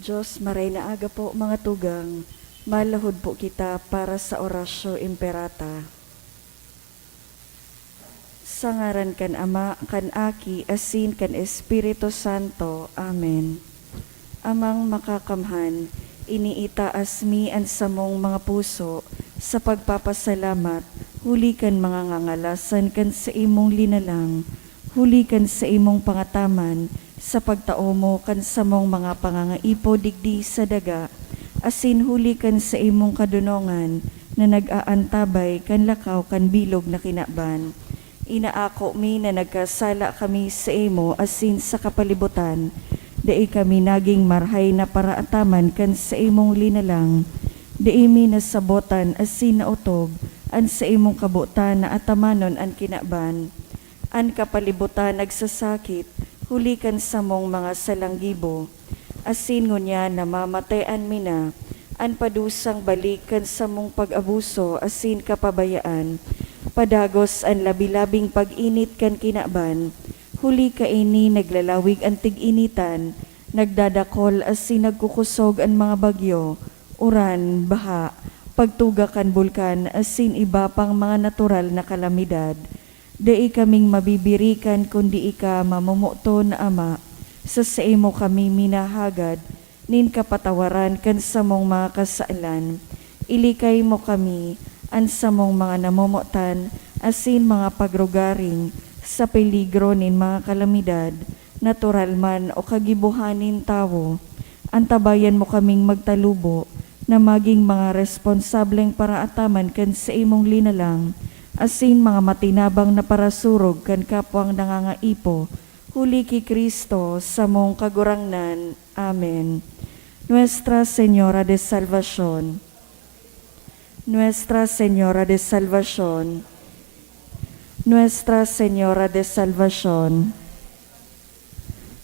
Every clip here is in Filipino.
Diyos, maray na aga po mga tugang, malahod po kita para sa orasyo imperata. Sa ngaran kan Ama, kan Aki, asin kan Espiritu Santo. Amen. Amang makakamhan, iniitaas mi ang samong mga puso sa pagpapasalamat, huli kan mga ngangalasan kan sa imong linalang, huli kan sa imong pangataman, sa pagtao mo kan samong mga pangangaipo digdi sa daga, asin huli kan sa imong kadunongan na nag-aantabay kan lakaw kan bilog na kinaban. Inaako mi na nagkasala kami sa imo asin sa kapalibutan, dai kami naging marhay na paraataman kan sa imong linalang, dai mi nasabotan asin nautog, an sa imong kabutan na atamanon an kinaban. An kapalibutan nagsasakit, huli kan sa mong mga salanggibo, asin ngunya namamatayan mi na, an padusang balikan sa mong pag-abuso asin kapabayaan, padagos an labi-labing pag-init kan kinaban, huli kaini naglalawig ang tig-initan, nagdadakol asin nagkukusog ang mga bagyo, uran, baha, pagtuga kan bulkan asin iba pang mga natural na kalamidad. Dai kaming mabibirikan kundi ika mamumuto na Ama, sa imo kami minahagad, nin kapatawaran kan samong mga kasaalan. Ilikay mo kami, an samong mga namumutan, asin mga pagrugaring, sa peligro nin mga kalamidad, natural man o kagibuhanin tawo. Antabayan mo kaming magtalubo, na maging mga responsableng paraataman kan sa imong linalang, asin mga matinabang na parasurog kan kapwang nangangaipo, huli ki Kristo sa mong kagurangnan. Amen. Nuestra Señora de Salvación, Nuestra Señora de Salvación, Nuestra Señora de Salvación.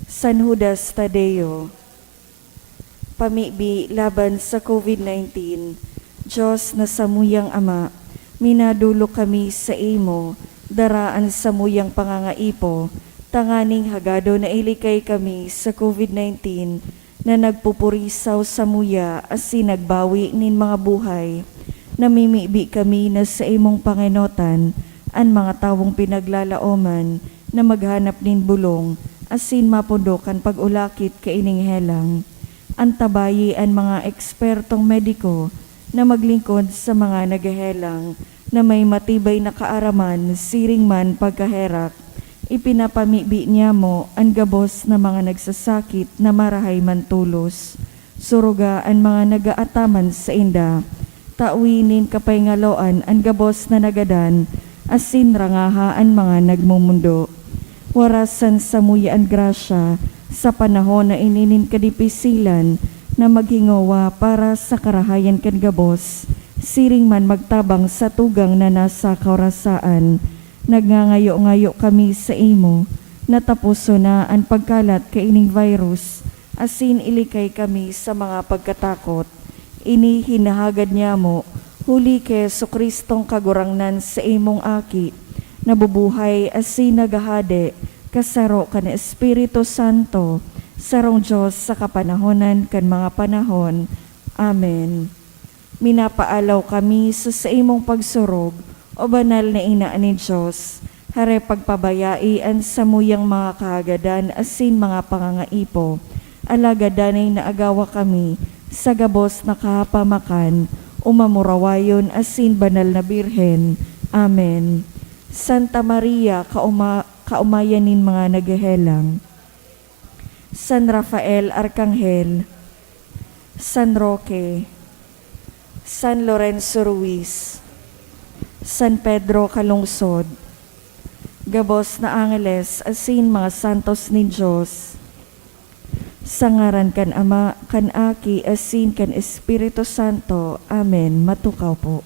San Judas Tadeo, pamibi laban sa COVID-19, Diyos na samuyang Ama, minadulo kami sa imo, daraan sa muyang pangangaipo, tanganing hagado na ilikay kami sa COVID-19 na nagpupurisaw sa muya asin nagbawi nin mga buhay. Namimibi kami na sa imong pangenotan, an mga tawong pinaglalaoman na maghanap nin bulong, asin mapundokan pag-ulakit kaining helang. Antabayi ang mga ekspertong mediko na maglingkod sa mga nagahelang na may matibay na kaaraman, siring man pagkaherak. Ipinapamibi niya mo ang gabos na mga nagsasakit na marahay man tulos. Suruga ang mga nagaataman sa inda. Tawinin kapaingaloan ang gabos na nagadan, asin rangaha ang mga nagmumundo. Warasan sa muya ang grasya, sa panahon na ininin kadipisilan, na maghingawa para sa karahayan kan gabos, siring man magtabang sa tugang na nasa kaurasaan. Nagngangayo-ngayo kami sa imo, natapuso na ang pagkalat kaining virus, asin ilikay kami sa mga pagkatakot. Ini hinahagad niya mo, huli kay Jesucristong kagurangnan sa imong aki, nabubuhay asin nagahade, kasaro kan Espiritu Santo, sarong Diyos sa kapanahonan kan mga panahon. Amen. Minapaalaw kami sa imong pagsurog, o banal na ina ni Diyos, hare pagpabayai ang samuyang mga kahagadan asin mga pangangaipo, alagadanay na agawa kami sa gabos na kahapamakan, umamurawayon asin banal na birhen. Amen. Santa Maria, kaumayanin mga nagahelang. San Rafael Arcangel, San Roque, San Lorenzo Ruiz, San Pedro Calungsod, gabos na angeles asin mga santos ni Diyos, sa ngaran kan Ama, kan Aki, asin kan Espiritu Santo. Amen. Matukaw po.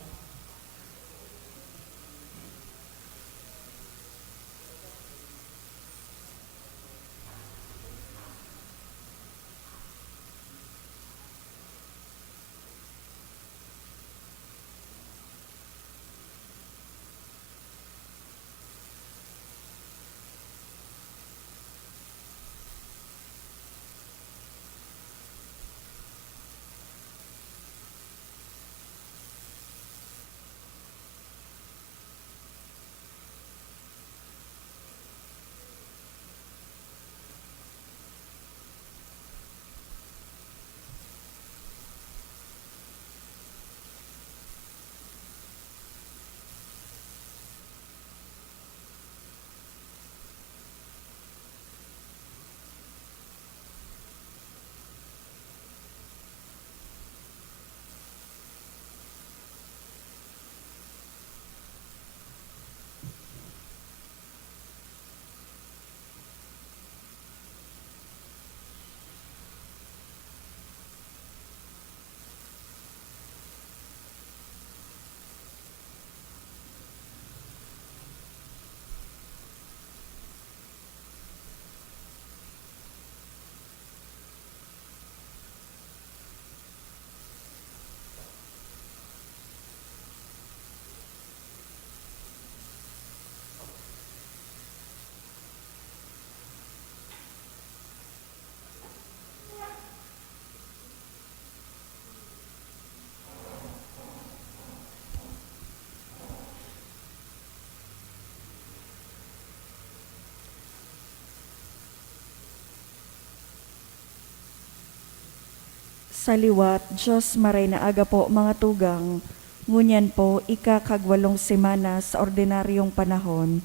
Sa liwat, Diyos maray na aga po mga tugang, ngunyan po ikakagwalong semana sa ordinaryong panahon.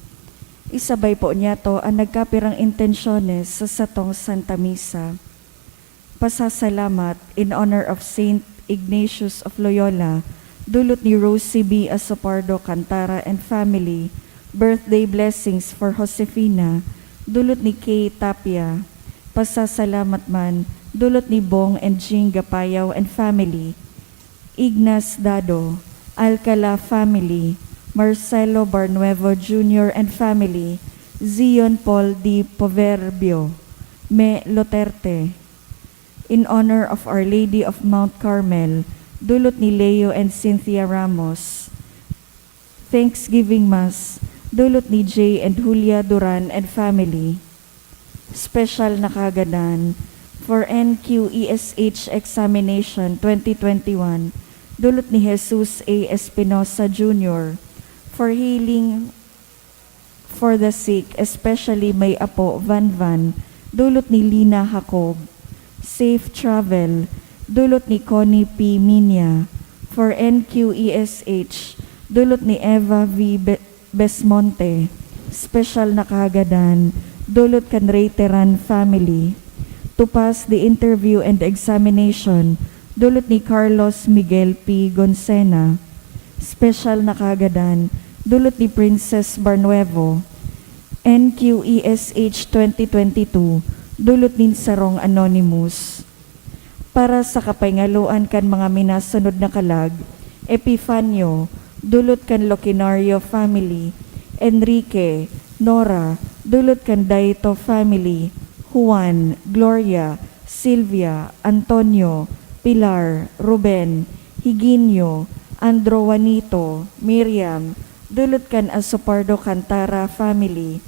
Isabay po niya to ang nagkapirang intensyones sa satong Santa Misa. Pasasalamat in honor of Saint Ignatius of Loyola, dulot ni Rosie B. Asopardo Cantara and family, birthday blessings for Josefina, dulot ni Kay Tapia. Pasasalamat man, dulot ni Bong and Jing Gapayaw and family, Ignas Dado, Alcala family, Marcelo Barnuevo Jr. and family, Zion Paul D. Poverbio, Me Loterte. In honor of Our Lady of Mount Carmel, dulot ni Leo and Cynthia Ramos. Thanksgiving Mass, dulot ni Jay and Julia Duran and family. Special na kagadan for NQESH Examination 2021, dulot ni Jesus A. Espinosa Jr. For healing for the sick, especially may Apo Van Van, dulot ni Lina Jacob. Safe travel, dulot ni Connie P. Minya. For NQESH, dulot ni Eva V. Besmonte. Special na kagadan, dulot kan Reiteran family. To pass the interview and examination, dulot ni Carlos Miguel P. Gonsena. Special na kagadan, dulot ni Princess Barnuevo. NQESH 2022, dulot ni Sarong Anonymous. Para sa kapaingaluan kan mga minasunod na kalag, Epifanio, dulot kan Loquinario family, Enrique, Nora, dulot kan Daito family, Juan, Gloria, Silvia, Antonio, Pilar, Ruben, Higinio, Andro Juanito, Miriam, dulot kan Asopardo Cantara family,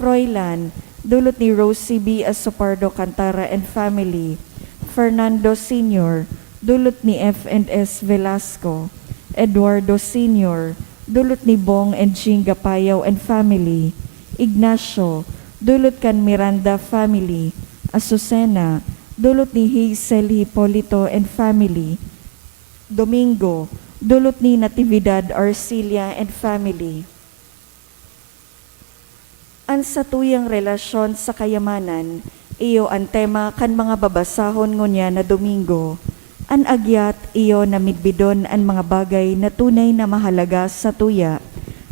Froilan, dulot ni Rosie B. Asopardo Cantara and family, Fernando Sr., dulot ni F&S Velasco, Eduardo Sr., dulot ni Bong and Jing Gapayaw and family, Ignacio, dulot kan Miranda family, Azucena, dulot ni Hazel Hipolito and family, Domingo, dulot ni Natividad Arcilia and family. Ang satuyang relasyon sa kayamanan, iyo ang tema kan mga babasahon ngunya na Domingo. An agyat iyo na midbidon ang mga bagay na tunay na mahalaga sa tuya,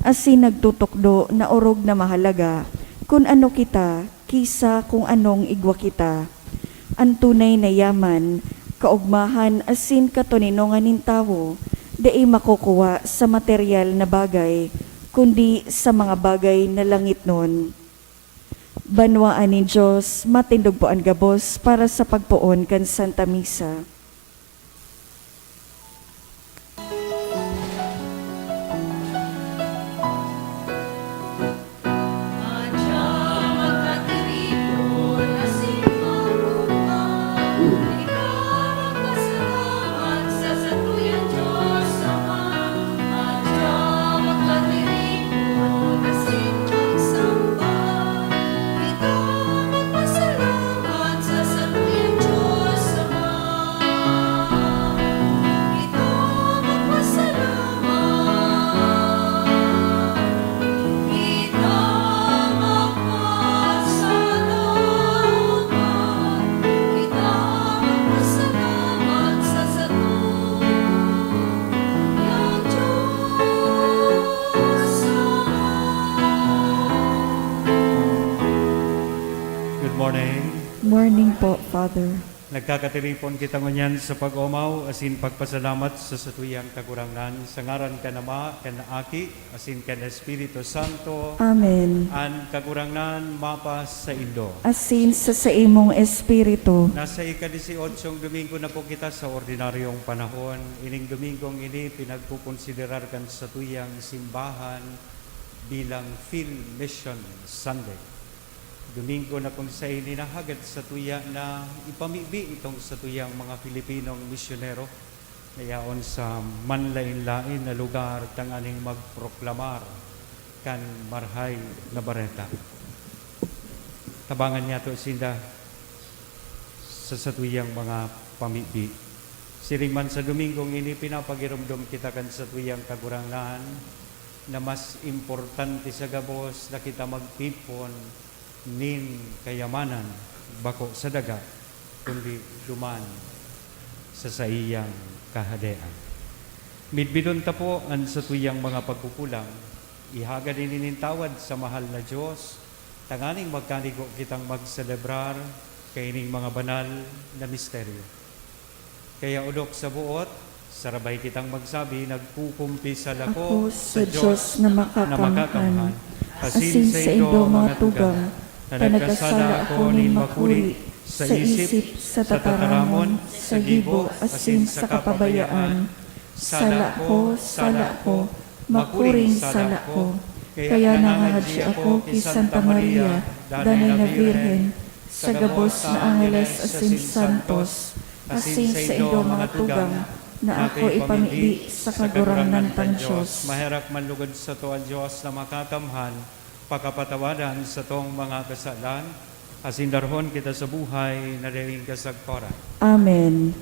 asin nagtutukdo na orog na mahalaga, kung ano kita, kisa kung anong igwa kita. Ang tunay na yaman, kaugmahan asin katuninongan ng tao, di makukuha sa material na bagay, kundi sa mga bagay na langit nun. Banwaan ni Diyos, matindog po ang gabos para sa pagpuon kan Santa Misa. Morning po, Father. Nagkakatilipon kita ngunyan sa pag-umaw, asin pagpasalamat sa satuyang kagurangan, sa ngaran ka Ama, ka Aki, asin ka Espiritu Santo. Amen. An kagurangan mapas sa Indo. Asin sa imong Espiritu. Nasa ika-18 Domingo na po kita sa ordinaryong panahon. Ining Domingong ini pinagpukonsiderar kan sa tuyang simbahan bilang Field Mission Sunday. Domingo na kung sa ininahagad sa tuya na ipamibi itong sa tuyang mga Pilipinong misyonero na yaon sa manlain-lain na lugar tang aning magproklamar kan marhay na bareta. Tabangan niya to sinda sa tuyang mga pamibi. Siringman sa Domingong ini pinapagirumdum kita kan sa tuyang kagurangan na mas importante sa gabos na kita magtipon nin kayamanan bako sa daga kundi duman sa saiyang kahadean. Midbidon ta po an sa tuyang mga pagkukulang, ihaga din inintawad sa mahal na Diyos, tanganing magkanigo kitang magselebrar kaining mga banal na misteryo. Kaya udok sa buot, sarabay kitang magsabi, nagkukumpi sa lako Ako sa Diyos na makakamhan, asin sa indo mga tugang, na nagkasala ako nin makuri, sa isip, sa tataramon, sa gibo, asin sa kapabayaan. Sala ko, makuring sala ko. Kaya nangahadsi ako kay Santa Maria, danay na Birhen, sa gabos na Angeles asin Santos, asin sa indo mga tugang, na ako ipamili sa kagurangnan tang Diyos. Maherak manlugod sa to ang Diyos na makakamhan, pakapatawadan sa tong mga kasalan, asin darhon kita sa buhay na daing kasagpora. Amen.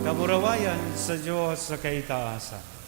Kamurawayan sa Diyos sa kaitaasan.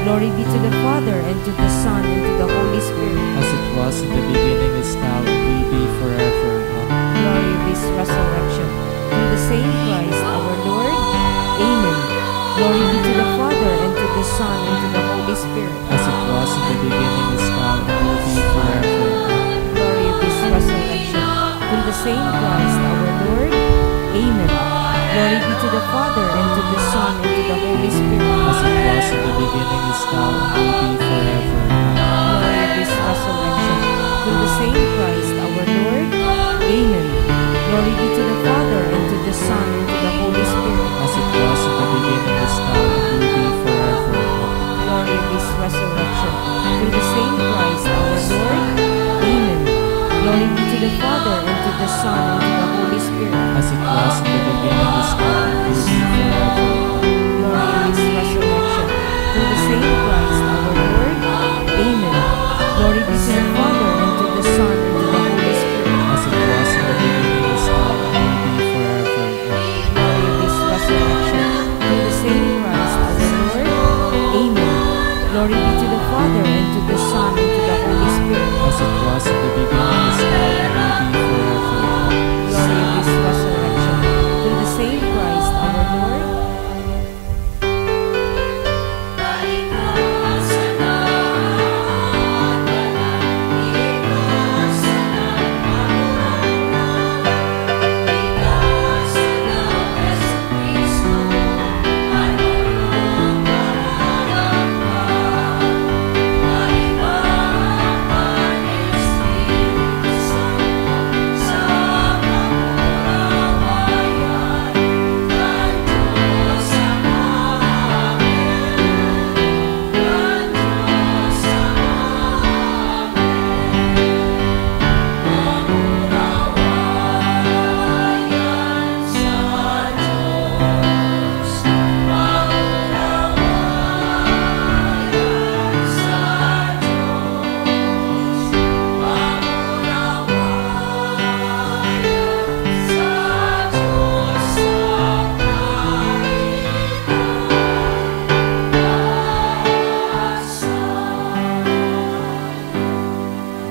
Glory be to the Father, and to the Son, and to the Holy Spirit. As it was in the beginning, is now, and will be forever. Amen. Glory of His resurrection. Through the same Christ our Lord. Amen. Glory be to the Father, and to the Son, and to the Holy Spirit. As it was in the beginning, is now, and will be forever. Amen. Glory of His resurrection. Through the same Christ our Lord. Amen. Glory be to the Father, and to the Son, and to the Holy Spirit. As it was in the beginning, is now, and will be forever. Amen. Glory of His resurrection. Through the same Christ our Lord. Amen. Glory be to the Father, and to the Son, and to the Holy Spirit. As it was in the beginning, is now, and will be forever. Amen. Glory of His resurrection. Through the same Christ our Lord. Amen. Glory be to the Father, and to the Son, and to the Holy Spirit. was in the beginning, is now, and will be forever. Glory in His resurrection. Through the same Christ our Lord. Amen. Glory be to the Father, and to the Son, and to the Holy Spirit. As it was in the beginning, is now, and will be forever. Glory in His resurrection. Through the same Christ our Lord. Amen. Glory be to the Father, and to the Son, and to the Holy Spirit. As it was in the beginning, is now, and will be forever. Glory in His resurrection. Through the same Christ our Lord.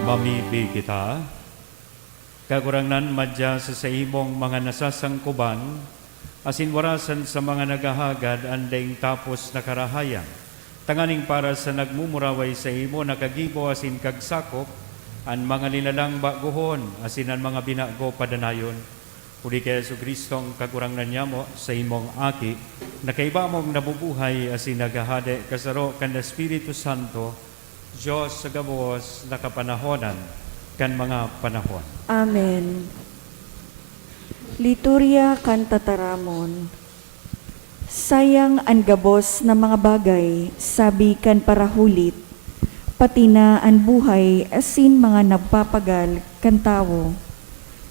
Mamibi kita, kagurangnan madya sa imong mga nasasangkuban, asin warasan sa mga nagahagad andeng tapos nakarahayan. Tanganing para sa nagmumuraway sa imo nakagibo asin kagsakop, ang mga nilalang baguhon asin ang mga binago padanayon. Uli kay Jesucristong kagurangnan niya mo sa imong aki, nakaiba mong nabubuhay asin nagahade kasaro kan Espiritu Santo, Diyos sa gabos nakapanahonan kan mga panahon. Amen. Liturya kantataramon. Sayang ang gabos na mga bagay, sabi kan parahulit, pati na ang buhay asin mga nagpapagal kan tawo.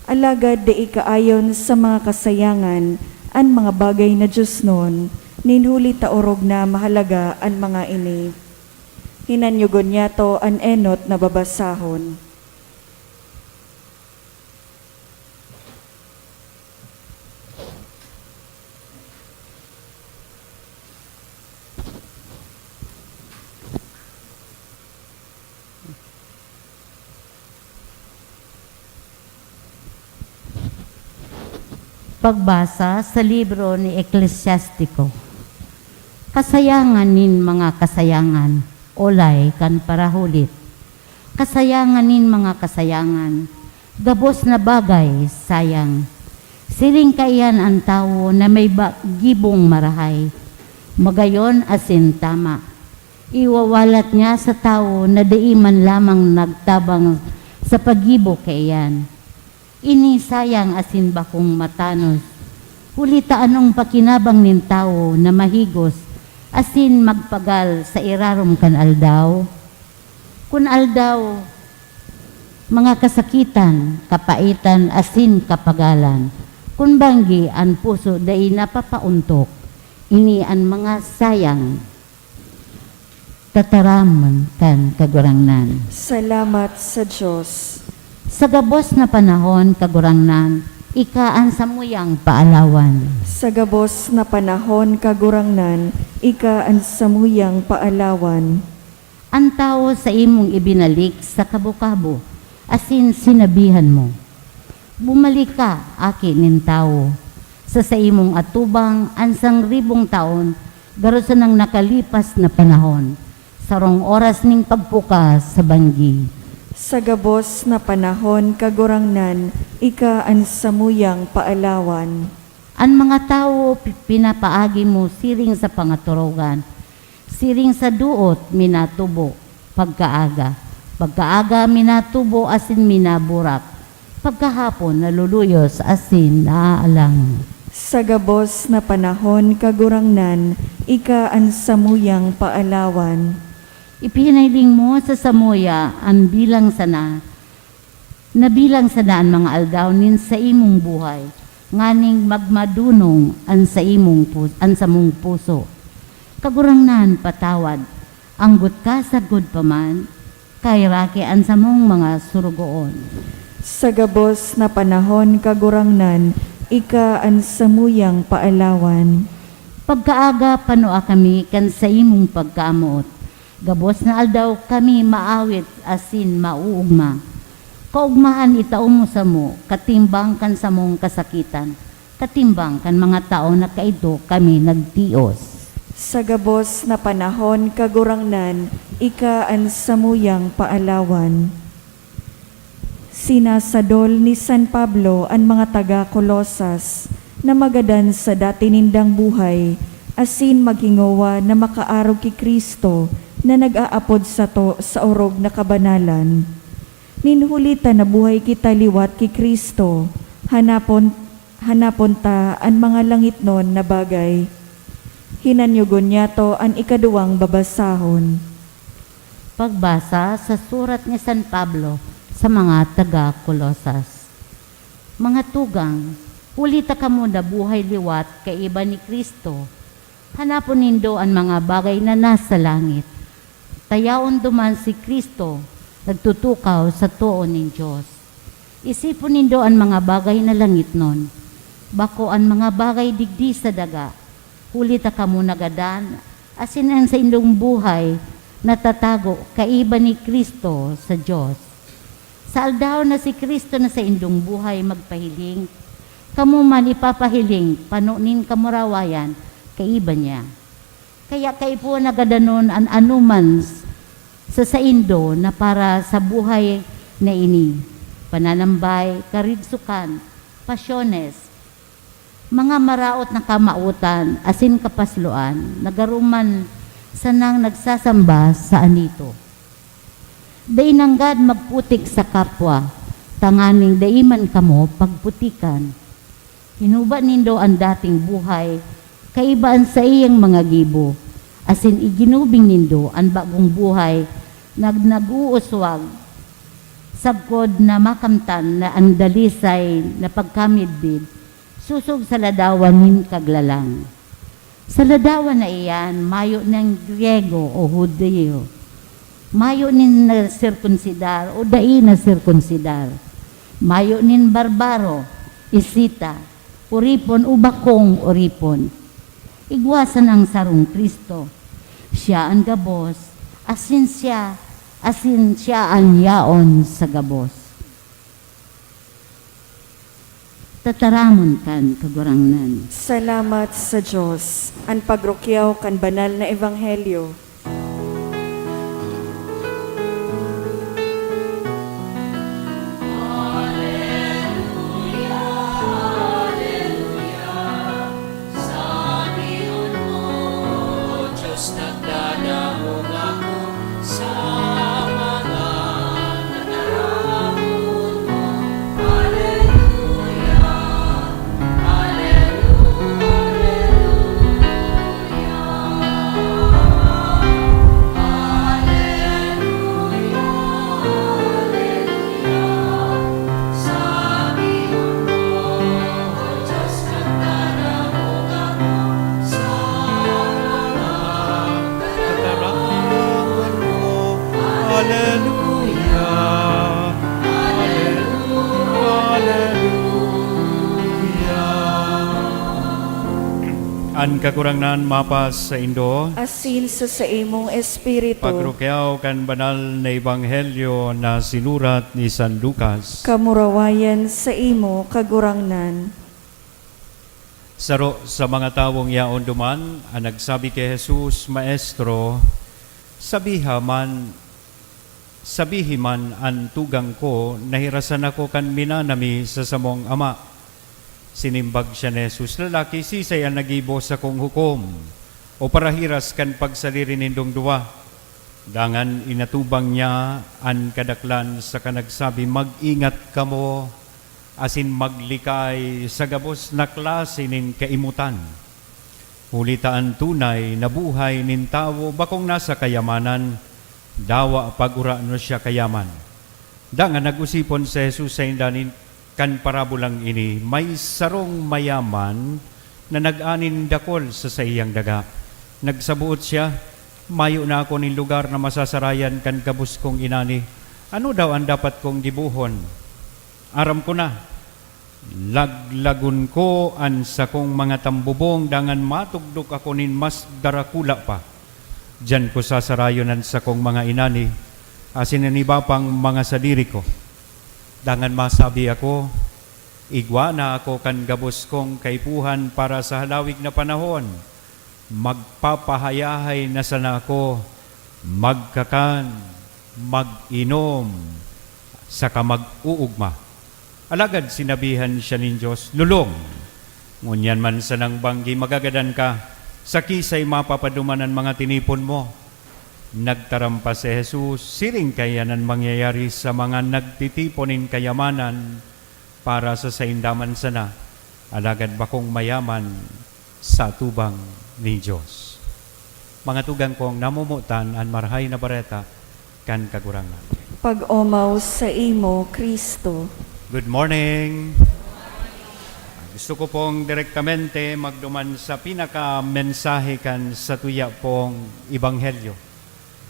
Alagad de ikaayon sa mga kasayangan ang mga bagay na Diyos nun, ninhuli taorog na mahalaga ang mga ini. Hinanyugon niya to an enot na babasahon. Pagbasa sa libro ni Eklesiastiko. Kasayangan nin mga kasayangan, olay kan parahulit. Kasayangan nin mga kasayangan, gabos na bagay, sayang. Siling kaiyan ang tao na may gibong marahay, magayon asin tama. Iwawalat niya sa tao na daiman lamang nagtabang sa pagibo kaiyan. Ini sayang asin bakong matanos. Hulita anong pakinabang nin tao na mahigos, asin magpagal sa irarom kan aldaw. Kun aldaw, mga kasakitan, kapaitan, asin kapagalan. Kun banggi an puso dai napapauntok, ini an mga sayang. Tataramon kan kagurangnan. Salamat sa Diyos. Sa gabos na panahon, kagurangnan, ikaan sa muyang paalawan. Sa gabos na panahon kagurangnan, ika ang samuyang paalawan. Ang tao sa imong ibinalik sa kabukabo, asin sinabihan mo. Bumalik ka, aki nin tao. Sa imong atubang, ansang ribong taon, garusan ng nakalipas na panahon. Sarong oras ning pagpukas sa banggi. Sa gabos na panahon kagurangnan, ika ang samuyang paalawan. Ang mga tao pinapaagi mo siring sa pangaturogan, siring sa duot minatubo, pagkaaga. Pagkaaga minatubo asin minaburak, pagkahapon naluluyos asin naaalang. Sa gabos na panahon kagurangnan, ika ang samuyang paalawan. Ipinailing mo sa samoya ang bilang sana, nabilang sana ang mga aldaw nin sa imong buhay. nganing magmadunong an sa mong puso. Kagurangnan patawad, anggot ka sagod paman, kay raki an sa mong mga surugoon. Sa gabos na panahon kagurangnan, ika ang samuyang paalawan. Pagkaaga panoa kami kan sa imong pagkaamot. Gabos na aldaw kami maawit asin mauugma. Kaugmahan itao mo sa mo, katimbang kan sa mong kasakitan. Katimbang kan mga tao na kaito kami nagtios. Sa gabos na panahon kagurangnan, ika ang samuyang paalawan. Sinasadol ni San Pablo ang mga taga Colosas na magadan sa dati nindang buhay, asin maghingawa na makaarog ki Kristo na nag-aapod sa orog na kabanalan. Ninhulita na buhay kita liwat ki Kristo, hanapon ta ang mga langit nun na bagay. Hinanyugon niya to ang ikaduwang babasahon. Pagbasa sa surat ni San Pablo sa mga taga Colosas. Mga tugang, ulita kamo na buhay liwat kay iba ni Kristo. Hanapon nindo ang mga bagay na nasa langit. Tayaon duman si Kristo, nagtutukaw sa tuon ng Diyos. Isipon nindo ang mga bagay na langit nun. Bako ang mga bagay digdi sa daga. Hulita kamo nagadan, asin ang sa indong buhay, natatago kaiba ni Kristo sa Diyos. Sa aldaw na si Kristo na sa indong buhay magpahiling, kamo man ipapahiling, panunin kamurawayan, kaiba niya. Kaya kaipo nagadanon ang anuman sa indo na para sa buhay na ini. Pananambay, karidsukan, pasyones, mga maraot na kamautan, asin kapasluan, nagaruman sanang nagsasamba sa anito. Dainanggad magputik sa kapwa, tanganing daiman kamo pagputikan. Hinuba nindo ang dating buhay, kaibaan sa iyang mga gibo, asin iginubing nindo ang bagong buhay, nag-uuswag, sagkod na makamtan na ang dalisay na pagkamidbid, susog sa ladawan nin kaglalang. Sa ladawan na iyan, mayo ng Griego o Hudeo, mayo nin na sirkunsidar o dai na sirkunsidar, mayo nin barbaro, isita, uripon o bakong uripon. Igwasan ang sarong Kristo. Siya ang gabos, asin siya ang yaon sa gabos. Tataramon kan kagurangnan. Salamat sa Diyos, ang pagrukyaw kan banal na ebanghelyo. An kakurangnan mapas sa Indo, Asin sa imong espiritu, pagrukyaw kan banal na ebanghelyo na sinurat ni San Lucas. kamurawayan sa imo kagurangnan. Saro sa mga tawong yaon duman, ang nagsabi kay Jesus, Maestro, sabihi man ang tugang ko, nahirasan ako kan minanami sa samong ama. Sinimbag siya ni Jesus, lalaki, sisay ang nagibo sa kong hukom, o parahiras kan pagsaliri nindong duwa. Dangan inatubang niya ang kadaklan sa kanagsabi, mag-ingat kamo, asin maglikay sa gabos na klase nin kaimutan. Hulitaan tunay na buhay nin tao, bakong nasa kayamanan, dawa pag-ura no siya kayaman. Dangan nag-usipon sa Jesus sa indanin, kan parabulang ini, may sarong mayaman na nag-anin dakol sa iyang daga. Nagsabuot siya, mayo na ako ning lugar na masasarayan kan kabus kong inani. Ano daw ang dapat kong gibuhon? Aram ko na, laglagun ko an sa kong mga tambubong dangan matugdok ako nin mas darakula pa. Diyan ko sasarayonan sa kong mga inani, asin niba pang mga sadiri ko. Dangan masabi ako, igwa na ako kan gabos kong kaipuhan para sa halawig na panahon. Magpapahayahay na sana ako, magkakan, mag-inom, saka mag-uugma. Alagad sinabihan siya ng Diyos, lulong, ngunyan man sa nang banggi magagadan ka, sa kisay mapapadumanan mga tinipon mo. Nagtarampa si Jesus, siring kayanan mangyayari sa mga nagtitiponin kayamanan para sa saindaman sana, alagad bakong mayaman sa tubang ni Diyos. Mga tugang kong namumutan ang marahay na bareta kan kagurangan. Pag-omaw sa imo, Kristo. Good morning! Gusto ko pong direktamente magduman sa pinaka-mensahe kan sa tuya pong Ebanghelyo.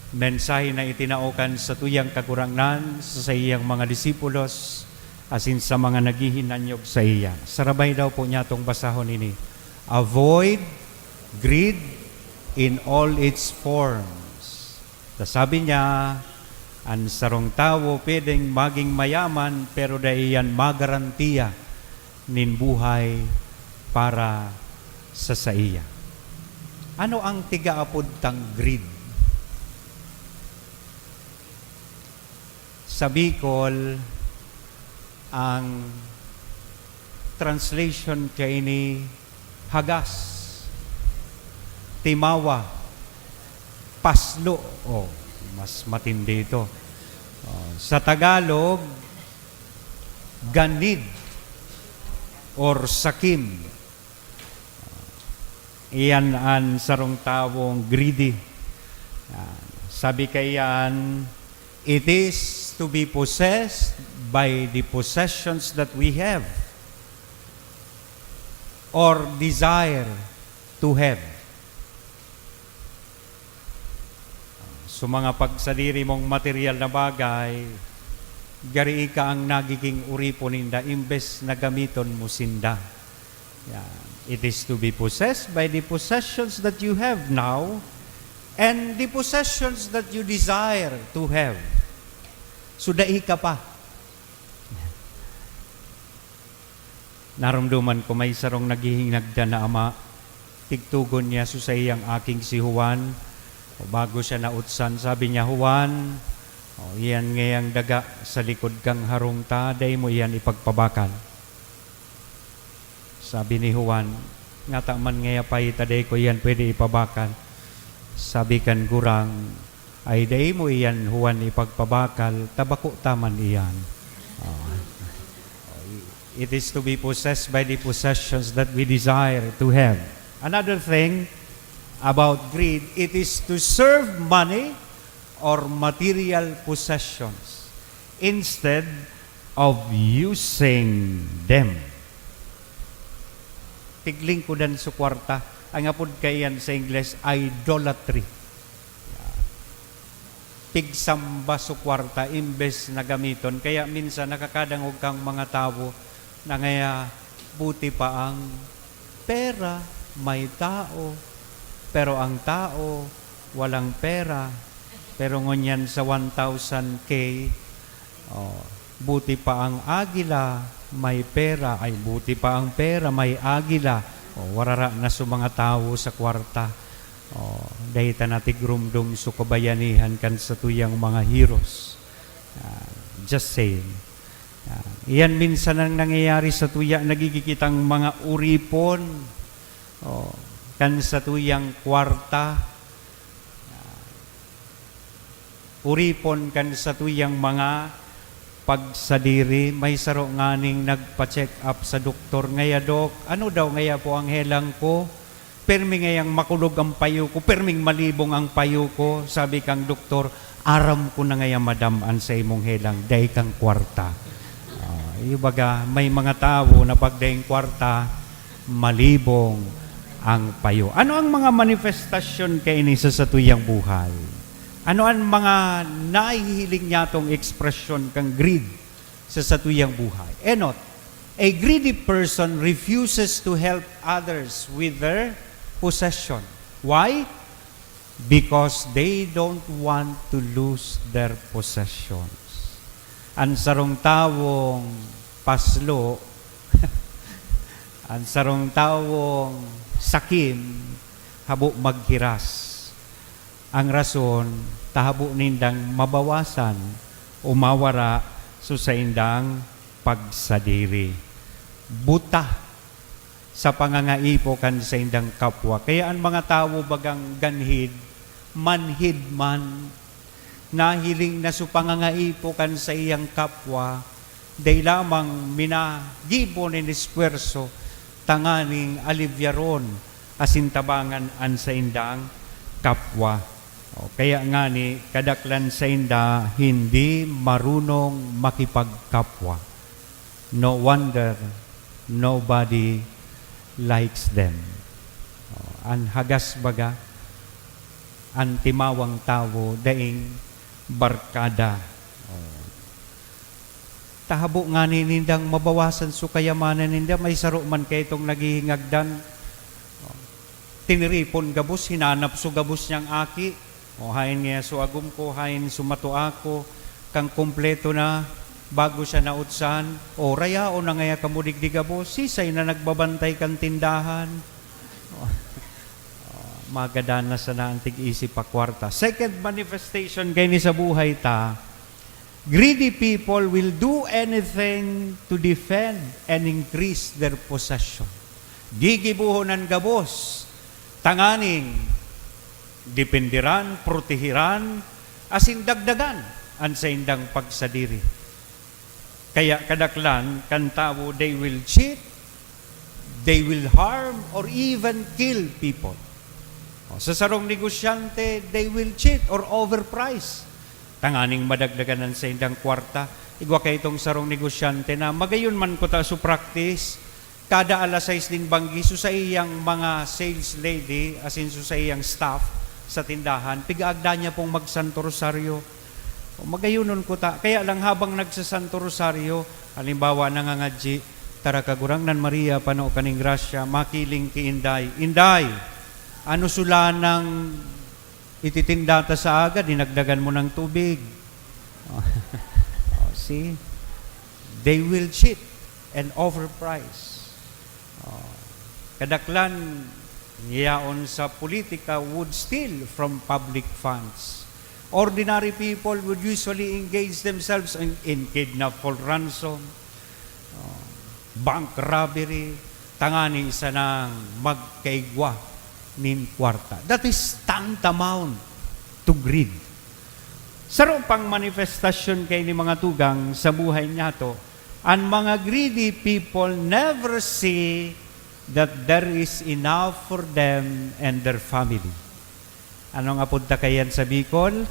Mensahe na itinaukan sa tuyang kagurangan sa iyang mga disipulos asin sa mga naghihinanyog sa iya. Sarabay daw po niya itong basahon ini. Avoid greed in all its forms. Sabi niya, ang sarong tao pwedeng maging mayaman pero daiyan magarantiya nin buhay para sa iya. Ano ang tigaapod tang greed? Sa Bicol, ang translation kay ni hagas, timawa, paslo. Mas matindi ito. Sa Tagalog, ganid or sakim. Iyan ang sarong tawong greedy. Sabi kayan, it is to be possessed by the possessions that we have or desire to have. So mga pagsadiri mong material na bagay, gari ka ang nagiging uripo ninda imbes na gamiton mo sinda. Yan. It is to be possessed by the possessions that you have now and the possessions that you desire to have. So dai ka pa. Naramdaman ko may sarong naghihinagda na ama, tigtugon niya sa iyang aking si Juan. Bago siya nautsan, sabi niya, Juan, iyan ngayang daga sa likod kang harong ta, day mo iyan ipagpabakal. Sabi ni Juan, nga taman ngaya pa itaday ko iyan pwede ipabakal. Sabi kan gurang, ay day mo iyan Juan ipagpabakal, tabako taman iyan. It is to be possessed by the possessions that we desire to have. Another thing about greed, it is to serve money or material possessions instead of using them. Tigling ko dan sa kwarta, ang apod kayan sa English, idolatry. Pigsamba sa kwarta, imbes na gamiton. Kaya minsan nakakadangog kang mga tao na ngaya buti pa ang pera, may tao, pero ang tao, walang pera. Pero ngunyan sa 1,000K, buti pa ang agila, may pera. Ay, buti pa ang pera, may agila. Warara na sa mga tao sa kwarta. Dahita na tigrumdum sa kabayanihan kan sa tuyang mga heroes. Just saying. Iyan minsan ang nangyayari sa tuya, nagigikitang mga uripon, kan sa tuyang kwarta, uripon kan sa tuyang mga pagsadiri. May saro nganing nagpa-check up sa doktor, ngaya dok, ano daw ngaya po ang helang ko? Perming ngayang makulog ang payo ko, perming malibong ang payo ko. Sabi kang doktor, aram ko na ngaya madam an sa imong helang, day kang kwarta. Ibaga, may mga tao na pagdaing kwarta, malibong ang payo. Ano ang mga manifestasyon kay ini sa tuyang buhay? Ano ang mga nahihiling niya tong ekspresyon kang greed sa tuyang buhay? Enot, a greedy person refuses to help others with their possession. Why? Because they don't want to lose their possessions. Ang sarong tawong paslo, ang sarong tawong sakim, habo maghiras. Ang rason, tahabo nindang mabawasan o mawara sa indang pagsadiri. Buta sa pangangaipo kan sa indang kapwa. Kaya ang mga tao bagang ganhid, manhid man, nahiling na sa pangangaipo kan sa iyang kapwa, day lamang minagibo ni espuerso, tanganing alivyaron, asintabangan an sa indang kapwa. Kaya nga ni kadaklan sa inda, hindi marunong makipagkapwa. No wonder nobody likes them. Ang hagas baga, ang timawang tao, daing barkada. Tahabo nga ni nindang mabawasan su kayamanan ninda, may saro man kay itong naghihingagdan. Tiniripon gabos, hinanap su gabos niyang aki. Hain nga su agum ko, hain sumato ako, kang kompleto na, bago siya nautsan, o raya o na ngaya kamudigdigabo, sisay na nagbabantay kang tindahan. Magada na sa naantig isip pa kwarta. Second manifestation kay ni sa buhay ta, greedy people will do anything to defend and increase their possession. Gigibuhonan gabos, tanganing, dependiran, protehiran, asin dagdagan ang sa indang pagsadiri. Kaya kadaklan, kan tao, they will cheat, they will harm, or even kill people. Sa sarong negosyante, they will cheat or overprice. Tanganing madagdagan ang sa indang kwarta. Igwa kay itong sarong negosyante na magayon man ko ta su practice, kada alas 6 ding banggi, so sa iyang mga sales lady, asin so sa iyang staff, sa tindahan, pigaagda niya pong magsanto rosaryo. Magayunon ko ta. Kaya lang habang nagsasanto rosaryo, halimbawa nangangadji, tara kagurang nan Maria, pano kaning grasya, makiling ki Inday. Inday, ano sulanang ititindata sa aga, dinagdagan mo ng tubig. See? They will cheat and overprice. Kadaklan, yaon sa politika would steal from public funds. Ordinary people would usually engage themselves in kidnap for ransom, bank robbery, tangani isa ng magkaigwa nin kwarta. That is tantamount to greed. Saro pang manifestasyon kay ni mga tugang sa buhay niya to, ang mga greedy people never see that there is enough for them and their family. Ano nga punta kayan sa Bicol?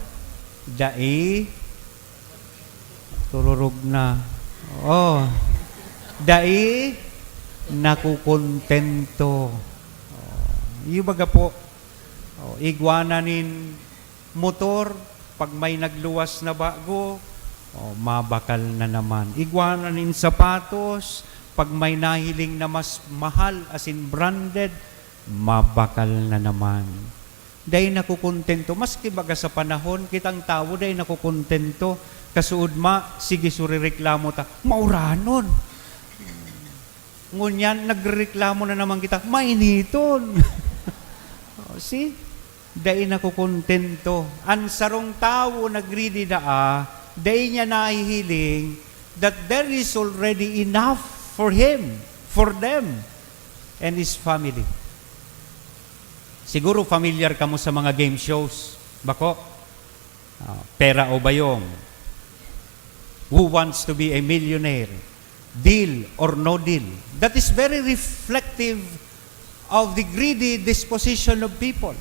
Dai tururog na. Dai nakukontento. Yung baga po, igwana nin motor, pag may nagluwas na bago, mabakal na naman. Igwana nin sapatos, pag may nahiling na mas mahal, as in branded, mabakal na naman. Dahil nakukontento, maski baga sa panahon, kitang tao, dahil nakukontento, kasuod sige surireklamo ta, mauranon. Ngunyan, nagreklamo na naman kita, mainiton. See? Dahil nakukontento. Ang sarong tao na greedy dahil niya nahihiling that there is already enough for him, for them, and his family. Siguro familiar ka mo sa mga game shows. Bako? Pera o Bayong? Who wants to be a millionaire? Deal or no deal? That is very reflective of the greedy disposition of people.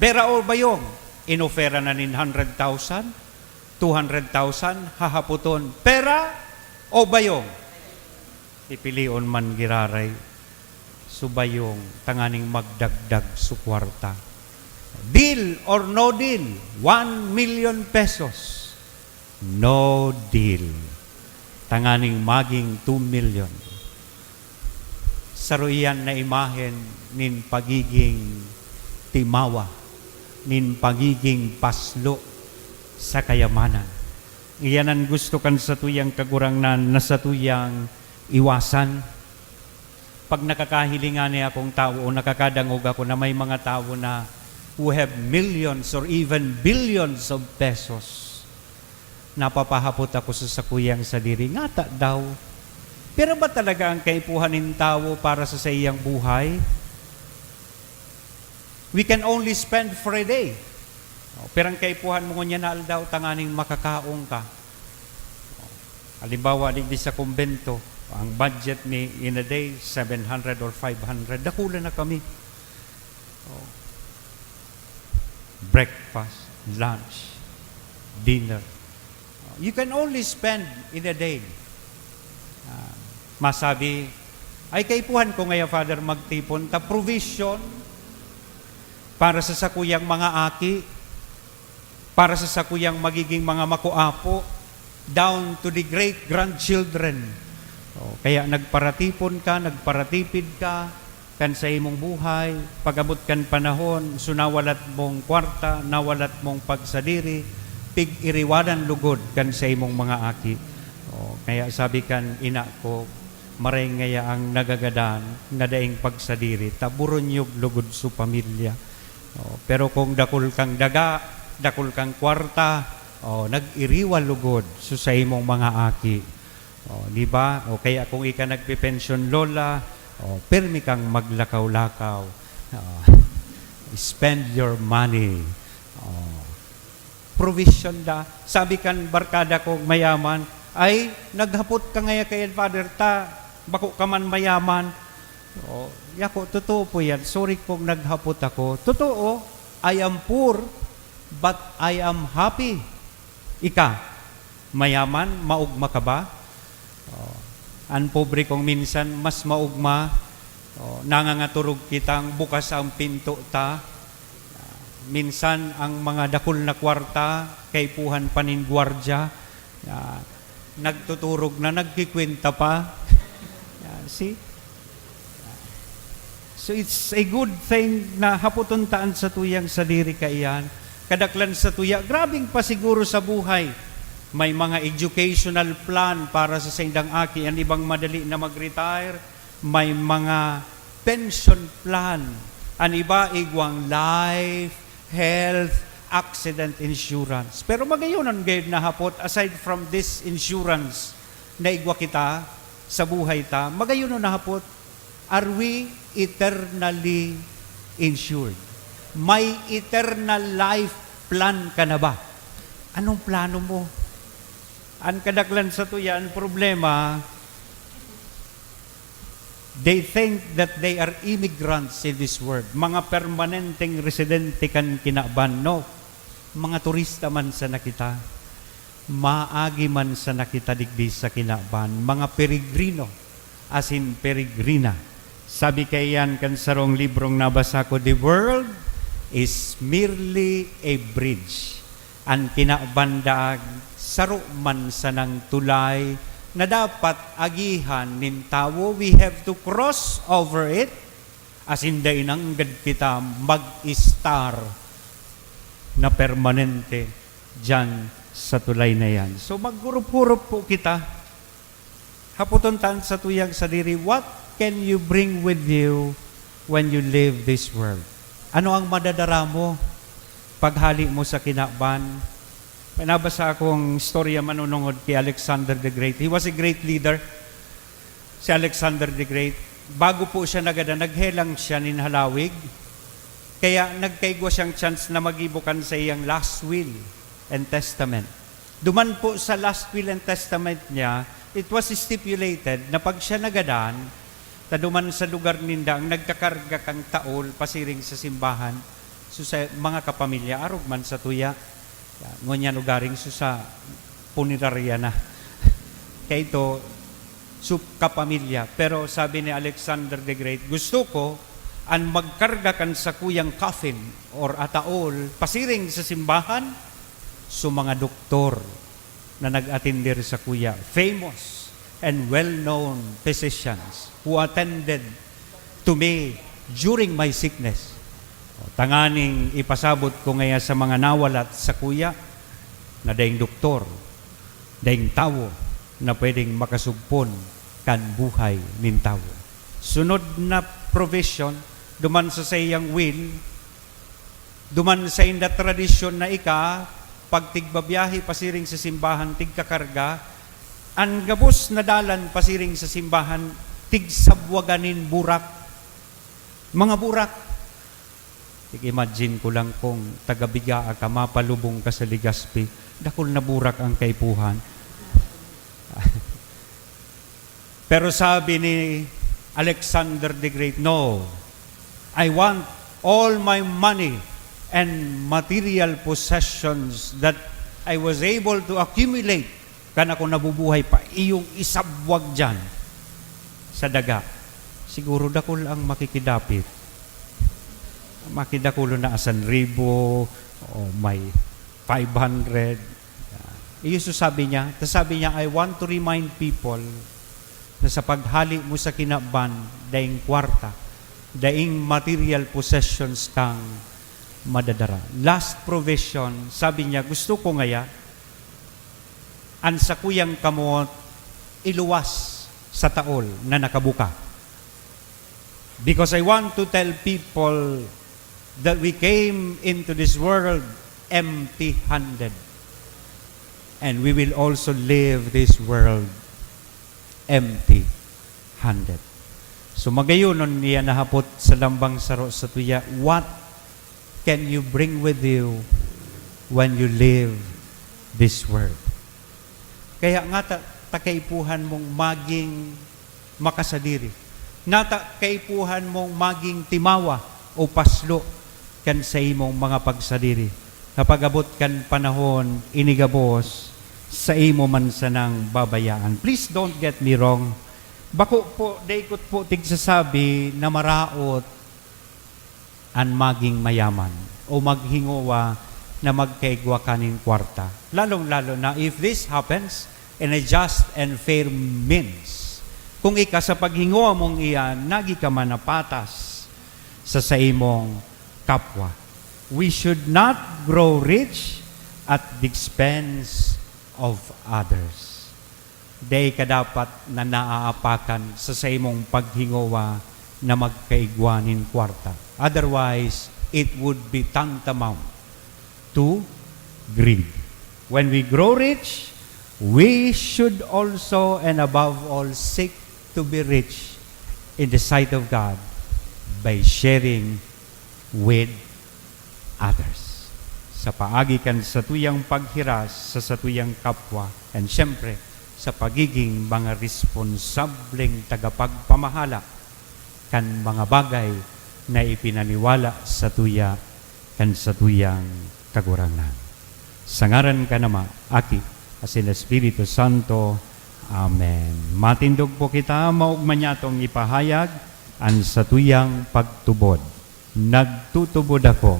Pera o Bayong? Inofera na nin 100,000, 200,000, hahaputon. Pera o Bayong? pipilion man giraray, subayong tanganing magdagdag su kwarta. Deal or no deal, 1 million pesos. No deal. Tanganing maging 2 million. Saruyan na imahen nin pagiging timawa, nin pagiging paslo sa kayamanan. Iyan ang gusto kan sa tuyang kagurangnan na sa tuyang iwasan. Pag nakakahilingan niya akong tao o nakakadangog ako na may mga tao na who have millions or even billions of pesos, napapahapot ako sa sakuyang sa diri, ngata daw. Pero ba talaga ang kaipuhanin tao para sa iyang buhay? We can only spend for a day. Pero ang kaipuhan mo niya na daw, tanganing makakaong ka. Halimbawa, di sa kumbento, ang budget ni in a day, 700 or 500. Dakula na kami. Breakfast, lunch, dinner. You can only spend in a day. Masabi, ay kaipuhan ko ngayon, Father, magtipon, ta provision para sa sakuyang mga aki, para sa sakuyang magiging mga makuapo, down to the great-grandchildren. Kaya nagparatipon ka, nagparatipid ka, kan sa imong buhay, pagabot kan panahon, sunawalat mong kwarta, nawalat mong pagsadiri, pig-iriwanan lugod kan sa imong mga aki. Kaya sabi kan, ina ko, maray ngaya ang nagagadan, nga daing pagsadiri, taburon yung lugod su pamilya. Pero kung dakul kang daga, dakul kang kwarta, nag-iriwa lugod su sa imong mga aki. Di ba? Kaya kung ika nagpe-pension lola, permi kang maglakaw-lakaw. Spend your money. Provision da. Sabi kan barkada ko mayaman, ay naghapot ka ngaya kay Father ta, bako ka man mayaman. Yako, totoo po yan. Sorry kung naghapot ako. Totoo, I am poor, but I am happy. Ika, mayaman, maugma ka ba? Ang pobre kong minsan, mas maugma, nangangaturog kitang bukas ang pinto ta. Minsan, ang mga dakul na kwarta, kaipuhan panin gwardya, nagtuturog na, nagkikwenta pa. See? So it's a good thing na haputon taan sa tuyang sa diri ka iyan. Kadaklan sa tuya, grabing pa siguro sa buhay. May mga educational plan para sa sindang aki, ang ibang madali na mag-retire. May mga pension plan. Ang iba, igwang life, health, accident insurance. Pero magayon gayud na hapot, aside from this insurance na igwa kita sa buhay ta, magayon na hapot, are we eternally insured? May eternal life plan ka na ba? Anong plano mo? Ang kadaklan sa tuya, ang problema, they think that they are immigrants in this world. Mga permanenteng residente kan kinaban. No. Mga turista man sa nakita. Maagi man sa nakita digdi sa kinaban. Mga peregrino, as in peregrina. Sabi kayan kan sarong librong nabasa ko, the world is merely a bridge. Ang kinabandaag, saro man sa nang tulay, na dapat agihan nin tawo, we have to cross over it, as in da inanggad kita mag-star na permanente dyan sa tulay na yan. So maghurup-hurup po kita. Haputon taan sa tuyang sa diri, what can you bring with you when you leave this world? Ano ang madadara mo paghali mo sa kinaban? Nabasa akong storya manunungod kay Alexander the Great. He was a great leader, si Alexander the Great. Bago po siya naghelang siya nin halawig, kaya nagkaigwa siyang chance na magibukan sa iyang last will and testament. Duman po sa last will and testament niya, it was stipulated na pag siya nagadan, taduman sa lugar ninda, ang nagkakarga kang taol, pasiring sa simbahan, so sa mga kapamilya, arog man sa tuya, ngunyan ugaring so sa punerarya na. Kaya ito, kapamilya. Pero sabi ni Alexander the Great, gusto ko ang magkarga kan sa kuyang coffin or ataol, pasiring sa simbahan, mga doktor na nag-atindir sa kuya, famous and well-known physicians who attended to me during my sickness. Tanganing ipasabot ko ngaya sa mga nawalat sa kuya na daing doktor, daing tao na pwedeng makasugpon kan buhay nin tao. Sunod na provision, duman sa sayang will, duman sa inda tradisyon na pag tigbabiyahe pasiring sa simbahan, tigkakarga, ang gabos na dalan pasiring sa simbahan, tigsabwaganin burak. Mga burak. Imagine ko lang kung tagabiga ka, mapalubong ka sa Legazpi, dakol na burak ang kaipuhan. Pero sabi ni Alexander the Great, no, I want all my money and material possessions that I was able to accumulate kan ako nabubuhay pa, iyong isabwag dyan sa daga. Siguro dakol ang makikidapit. Makidakulo na 1,000 o may 500. Iyo sabi niya, I want to remind people na sa paghali mo sa kinaban, daing kwarta, daing material possessions kang madadara. Last provision, sabi niya, gusto ko ngaya, ang sa kuyang kamot, iluwas sa taol na nakabuka. Because I want to tell people that we came into this world empty-handed. And we will also leave this world empty-handed. So magayonon niya nahapot sa lambang saro sa tuya, what can you bring with you when you leave this world? Kaya nga takaipuhan mong maging makasadiri. Natakaipuhan mong maging timawa o paslo kan sa imong mga pagsadiri. Kapag abot kan panahon, inigabos, sa imo man sanang babayaan. Please don't get me wrong. Bako po, daikot po tigsasabi na maraot an maging mayaman o maghingowa na magkaigwa kanin kwarta. Lalong-lalo na if this happens in a just and fair means. Kung ika sa paghingowa mong iyan, nagi ka man napatas sa imong kapwa. We should not grow rich at the expense of others. Day ka dapat na naaapakan sa imong paghingowa na magkaigwanin kwarta. Otherwise, it would be tantamount to greed. When we grow rich, we should also and above all seek to be rich in the sight of God by sharing with others. Sa paagi kan sa tuyang paghiras sa tuyang kapwa, and syempre, sa pagiging mga responsableng tagapagpamahala kan mga bagay na ipinaniwala sa tuya kan sa tuyang kagurangan. Sa ngaran ka nama, Aki, asin Espiritu Santo. Amen. Matindog po kita, maugman niya itong ipahayag ang sa tuyang pagtubod. Nagtutubod ako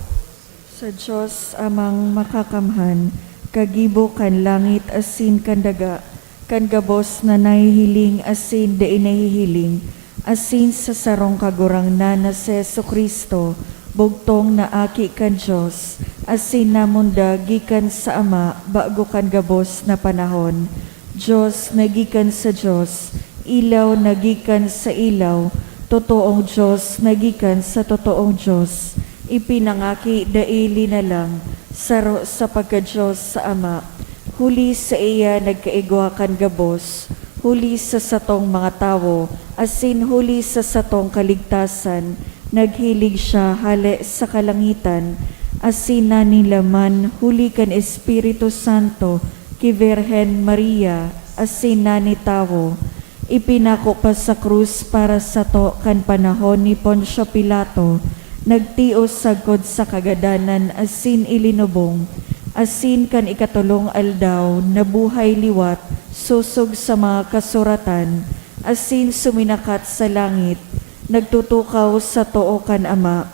Sa Diyos amang makakamhan, kagibo kan langit asin kan daga, kan gabos na nahihiling asin de nahihiling, asin sa sarong kagurang na si Jesucristo, bugtong na aki kan Diyos, asin namunda gikan sa Ama, bago kan gabos na panahon. Diyos nagikan sa Diyos, ilaw nagikan sa ilaw, totoong Diyos nagikan sa totoong Diyos. Ipinangaki daili na lang, saro sa pagka-Diyos sa Ama. Huli sa iya nagkaigwa kan gabos, huli sa satong mga tawo, asin huli sa satong kaligtasan, naghilig siya hali sa kalangitan, asin na nilaman huli kan Espiritu Santo, ki Virhen Maria, asin na ni tawo. Ipinako pa sa krus para sa to kan panahon ni Poncio Pilato, nagtios sagod sa kagadanan asin ilinubong, asin kan ikatulong aldaw, nabuhay liwat, susog sa mga kasuratan, asin suminakat sa langit, nagtutukaw sa too kan Ama,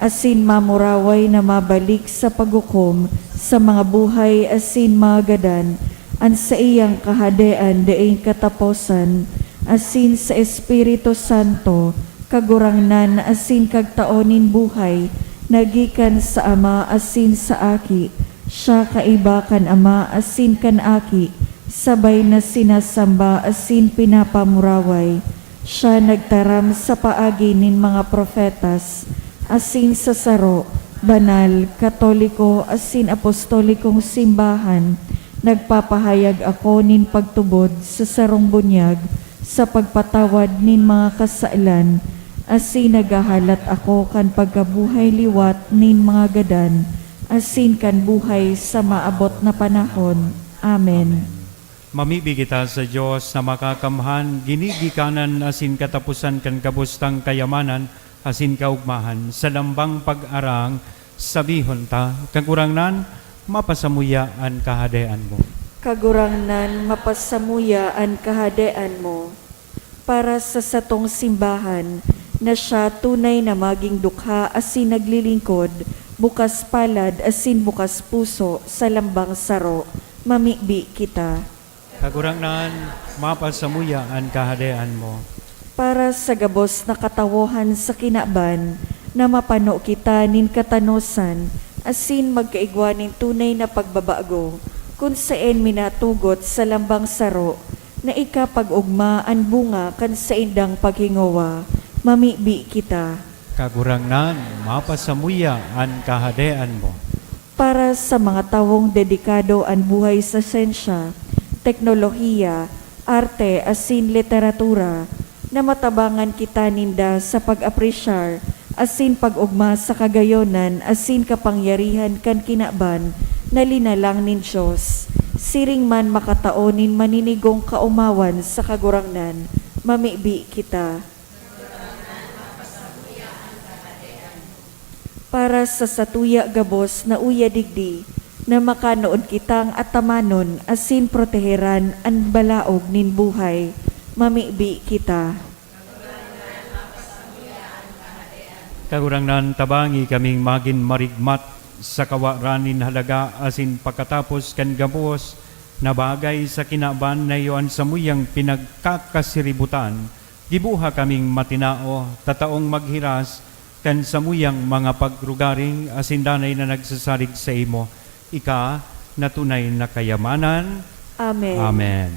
asin mamuraway na mabalik sa paghukom sa mga buhay asin mga gadan, an sa iyang kahadean daing kataposan, asin sa Espiritu Santo, kagurangnan asin kagtaonin buhay, nagikan sa Ama asin sa Aki, siya kaiba kan Ama asin kan Aki, sabay na sinasamba asin pinapamuraway. Siya nagtaram sa paagi nin mga profetas, asin sa saro, banal, katoliko, asin apostolikong simbahan, nagpapahayag ako nin pagtubod sa sarong bunyag, sa pagpatawad nin mga kasailan, asin nagahalat ako kan pagkabuhay liwat nin mga gadan, asin kan buhay sa maabot na panahon. Amen. Mamibig kita sa Diyos na makakamhan, ginigikanan asin katapusan kan kabustang kayamanan, asin kaugmahan, sa lambang pag-arang, sabihon ta, kagurangnan, mapasamuya ang kahadean mo. Kagurangnan mapasamuya ang kahadean mo, para sa satong simbahan, na siya tunay na maging dukha asin naglilingkod, bukas palad asin bukas puso sa lambang saro, mamibi kita. Kagurangnan, mapasamuya ang kahadean mo. Para sa gabos na katawohan sa kinaban, na mapano kita nin katanosan, asin magkaigwa nin tunay na pagbabago, kung saan minatugot sa lambang saro, na ikapag-ugma ang bunga kan sa indang paghingawa, mamibi kita. Kagurangnan, mapasamuya ang kahadean mo. Para sa mga tawong dedikado ang buhay sa sensya, teknolohiya, arte, asin literatura, na matabangan kita ninda sa pag-apresyar, asin pag-ugma sa kagayonan, asin kapangyarihan kan kinaban, na linalang nin Diyos. Siring man makataonin maninigong kaumawan sa kagurangnan, mamibi kita. Para sa satuya gabos na uya digdi, na makanood kitang atamanon asin proteheran ang balaog nin buhay, mamibi kita. Kagurangnan, tabangi kaming magin marigmat sa kawaranin halaga asin pagkatapos kan gabos na bagay sa kinaban na iyon sa muyang pinagkakasiributan, gibuha kaming matinao, tataong maghiras, kan sa muyang mga pagrugaring asin danay na nagsasarig sa imo, ika na tunay na kayamanan. Amen. Amen.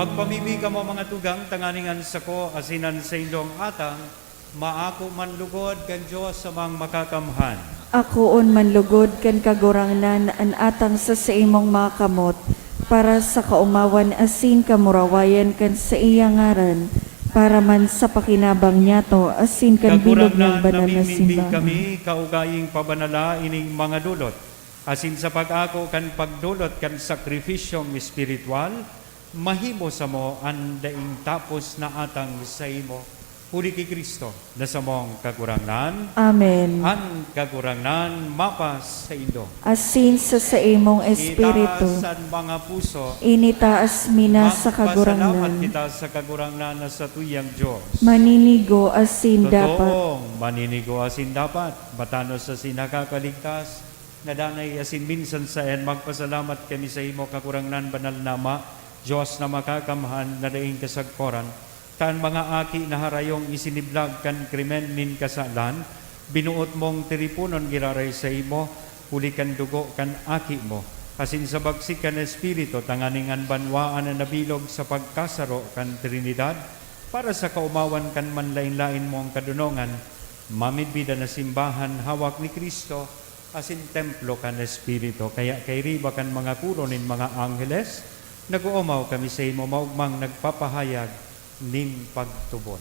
Magpamibig mo mga tugang, tanganingan sa ko, asinan sa ilong atang, maako man lugod kan Diyos sa mga makakamhan. Ako on manlugod kan kagurangnan an atang sa imong mga kamot, para sa kaumawan asin kamurawayan kan sa iyang ngaran, para man sa pakinabang niyato asin kan bilog ng banal na namimimbing simbahan. kami, kaugaying pabanala ining mga dulot. Asin sa pag-ako kan pagdulot kan sakrifisyong espiritual, mahimo sa mo ang daing tapos na atang sa imo. Huli kay Kristo, na sa mong kakurangnan, Amen. ang kakurangnan mapas sa indo. Asin sa imong espiritu, Itaas ang mga puso, initaas mina sa magpasalamat kagurangnan. kita sa kagurangnan na sa tuyang Diyos. Maninigo asin dapat. Totoong maninigo asin dapat, batano sa sinakakaligtas, nadanay asin minsan sa en, magpasalamat kami sa imo kakurangnan banal nama, Diyos na makakamhan na daing kasagporan, taan mga aki na harayong isiniblag kan krimen nin kasalan, binuot mong tiripunon giraray sa imo, huli kan dugo kan aki mo, kasin sa bagsik kan espiritu, tanganingan banwaan na nabilog sa pagkasaro kan Trinidad, para sa kaumawan kan manlain-lain mo ang kadunongan, mamidbida na simbahan hawak ni Kristo, asin templo kan espiritu, kaya kay riba kan mga kuronin mga angheles, nag-uumaw kami sa imo maugmang nagpapahayag nin pagtubon.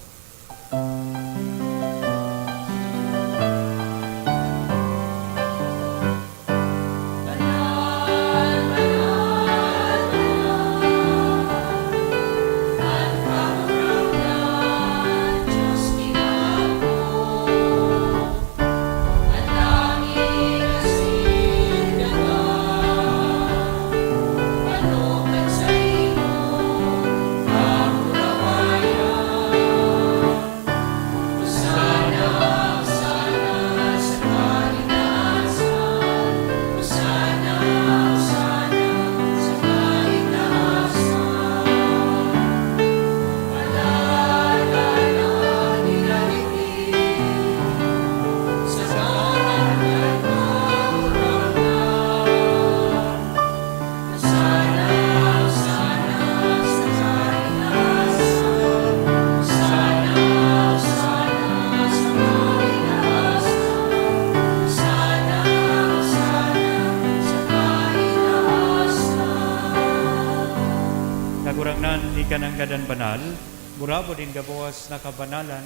Nagurangnan ni kananggadan banal, murabo din gabuwas na kabanalan,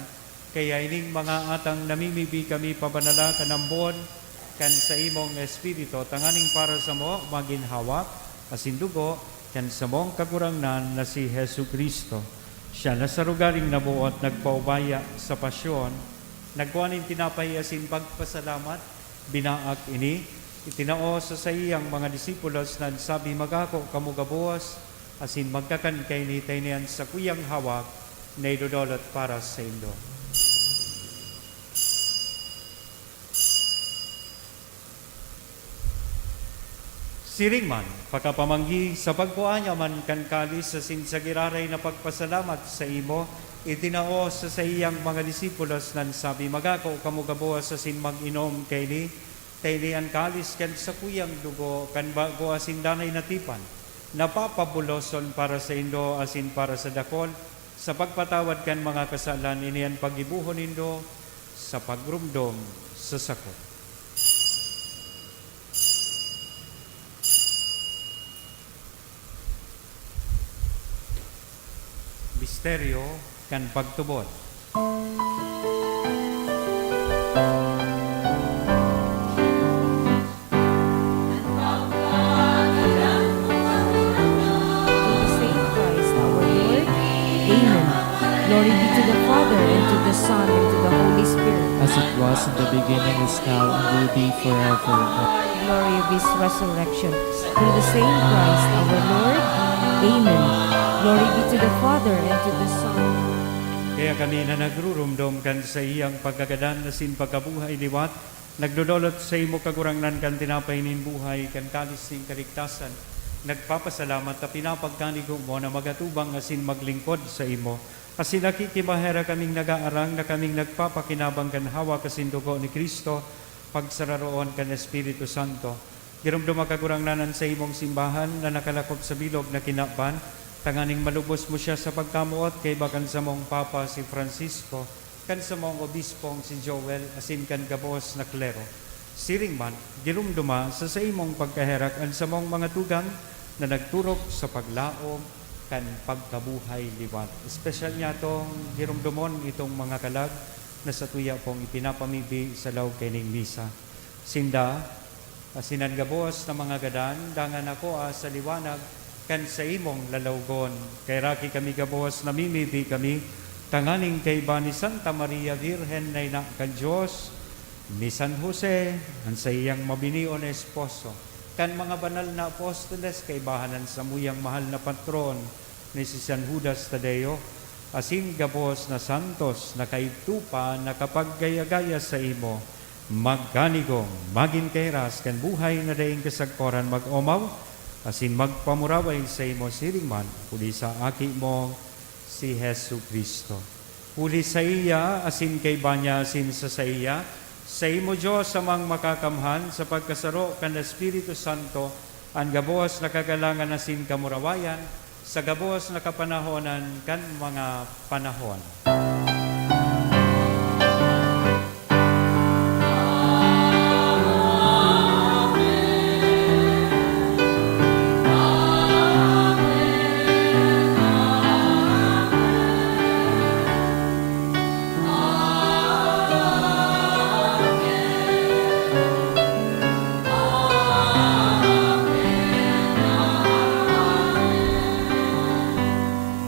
kaya ining mga atang namimibi kami pabanala kanambon, kan sa imong espiritu, tanganing para sa mo maginhawak, asin dugo, kan sa mong kagurangnan na si Hesu Kristo. Siya na sa rugaring nabuot, nagpaubaya sa pasyon, nagkuhanin tinapay asin pagpasalamat, binaak ini, itinao sa iyang mga disipulos na sabi magako kamugabuwas, asin magkakan kay ni niyan sa kuyang hawak na idudolot para sa indo. Siringman, pagkapamanggi sa pagkuanya man kan kalis asin sa giraray na pagpasalamat sa imo, itinao sa iyang mga disipulos nan sabi magako kamugabuwas asin mag-inom kay ni ang kalis kan sa kuyang dugo kan bago asin danay natipan, napapabuloson para sa indo asin para sa dakol, sa pagpatawad kan mga kasalan iniyan pagibuhon indo sa pagrumdom sa sakop. Misteryo kan pagtubod. the same Christ our Lord. Amen. Glory be to the Father, and to the Son, and to the Holy Spirit. as it was in the beginning, is now, and will be forever. Glory of His resurrection. Through the same Christ our Lord. Amen. Glory be to the Father, and to the Son. Kaya kami na nagrurumdom kan sa iyang pagkagadan na sin pagkabuhay liwat, nagdudolot sa imo kagurangnan kan tinapay nin buhay kan kalis ning kaligtasan, nagpapasalamat na pinapagkanigo mo na magatubang asin maglingkod sa imo. Kasi nakikimahera kaming nagaarang na kaming nagpapakinabang kan hawa kasin dugo ni Kristo, pagsararoon kan Espiritu Santo. Girumduma kagurangnanan sa imong simbahan na nakalakop sa bilog na kinapan, tanganing malubos mo siya sa pagkamuot kay bakan sa mong Papa si Francisco, kan sa mong obispong si Joel, asin kan gabos na klero. Siring man, girumduma sa imong pagkaherak an sa mong mga tugang, na nagturok sa paglaom kan pagkabuhay liwat. Espesyal niya itong hirumdumon itong mga kalag na sa tuya pong ipinapamibi sa law kining misa. Sinda, sinangabos na mga gadan, dangan ako sa liwanag kan sa imong lalawgon. Kay raki kami gabos, namimibi kami, tanganing kay ba ni Santa Maria Virgen na ina kan Diyos, ni San Jose, ang sa iyang mabinion na esposo, kan mga banal na apostoles, kay bahanan sa muyang mahal na patron, ni si San Judas Tadeo, asin gabos na santos, na kaitupa, na kapaggaya-gaya sa imo, magkanigong, maging kairas, kan buhay na daing kasagkoran mag-omaw, asin magpamuraway sa imo siringman, uli sa aki mo, si Hesu Kristo. Uli sa iya, asin kay banya, asin sa iya, sa imo Diyos amang makakamhan, sa pagkasaro kan Espiritu Santo, ang gabos na kagalangan asin kamurawayan, sa gabos na kapanahonan kan mga panahon.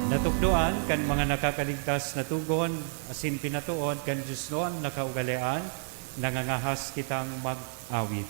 Natukdoan kan mga nakakaligtas na tugon, asin pinatuod kan Diyos noon nakaugalian, nangangahas kitang mag-awit.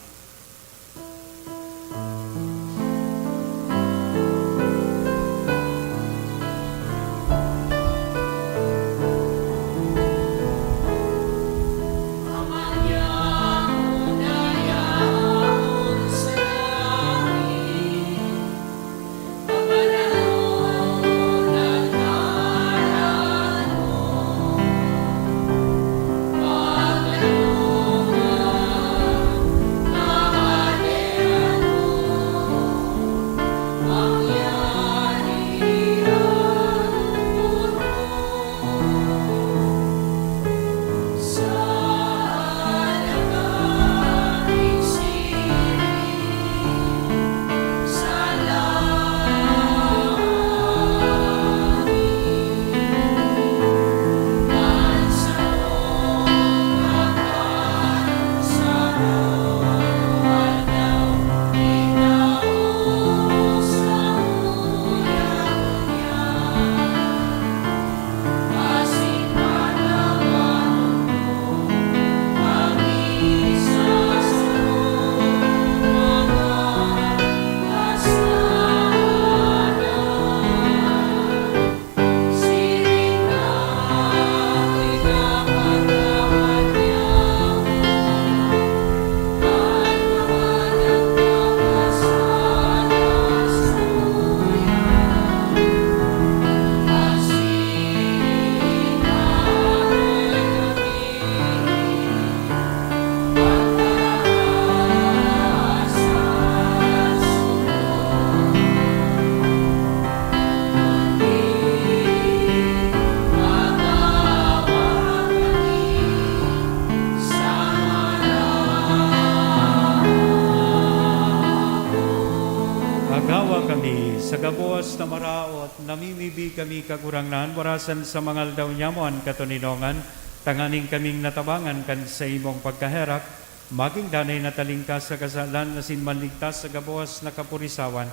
Agawa kami sa gabos na maraot, namimibi kami kagurangnan, warasan sa mga aldaw nyamuan katuninongan, tanganing kaming natabangan kan sa imong pagkaherak, maging danay natalingkas sa kasalan, asin manligtas sa gabos na kapurisawan,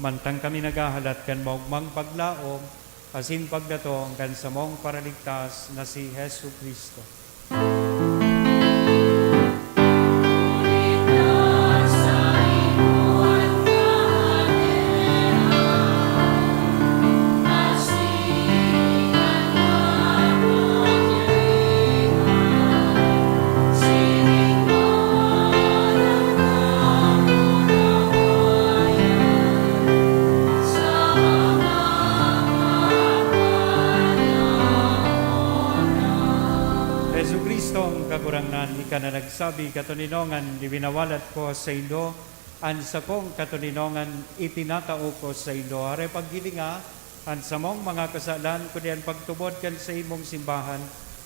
mantang kami nagahalat kan maugmang paglaom, asin pagdatong kan sa mong paraligtas na si Hesu Kristo. Hesu Kristo ang kagurangnan, ika na nagsabi katuninongan, ibinawalat ko sa Indo, an sa kong katuninongan, itinatao ko sa Indo. Are paggilinga, an sa mong mga kasalan, kundi pagtubod kan sa imong simbahan,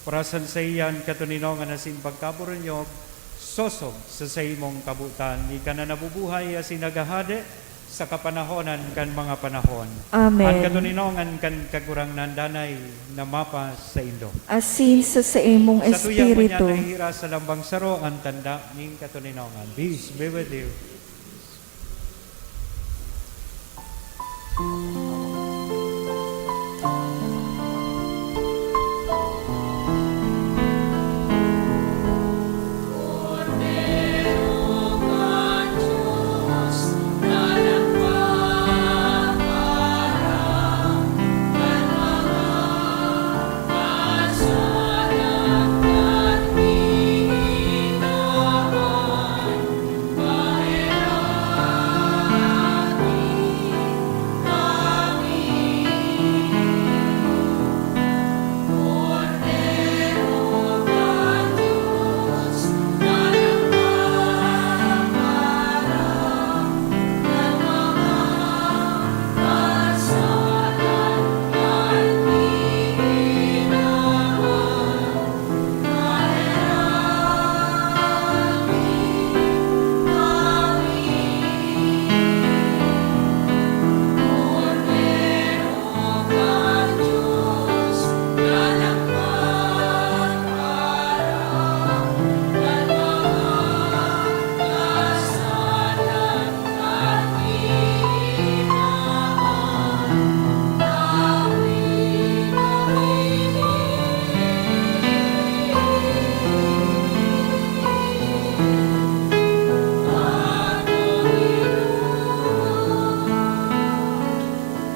parasan sa iyan katuninongan asin pagkaburunyog, sosog sa imong kabutan, ika na nabubuhay asin nagahade, sa kapanahonan kan mga panahon. Amen. Ang katuninongan kan kagurang nandanay na mapa sa Indo. Asin sa imong Sa tuyang mo niya espiritu. nahihira sa lambang saro ang tanda ng katuninongan. Peace be with you.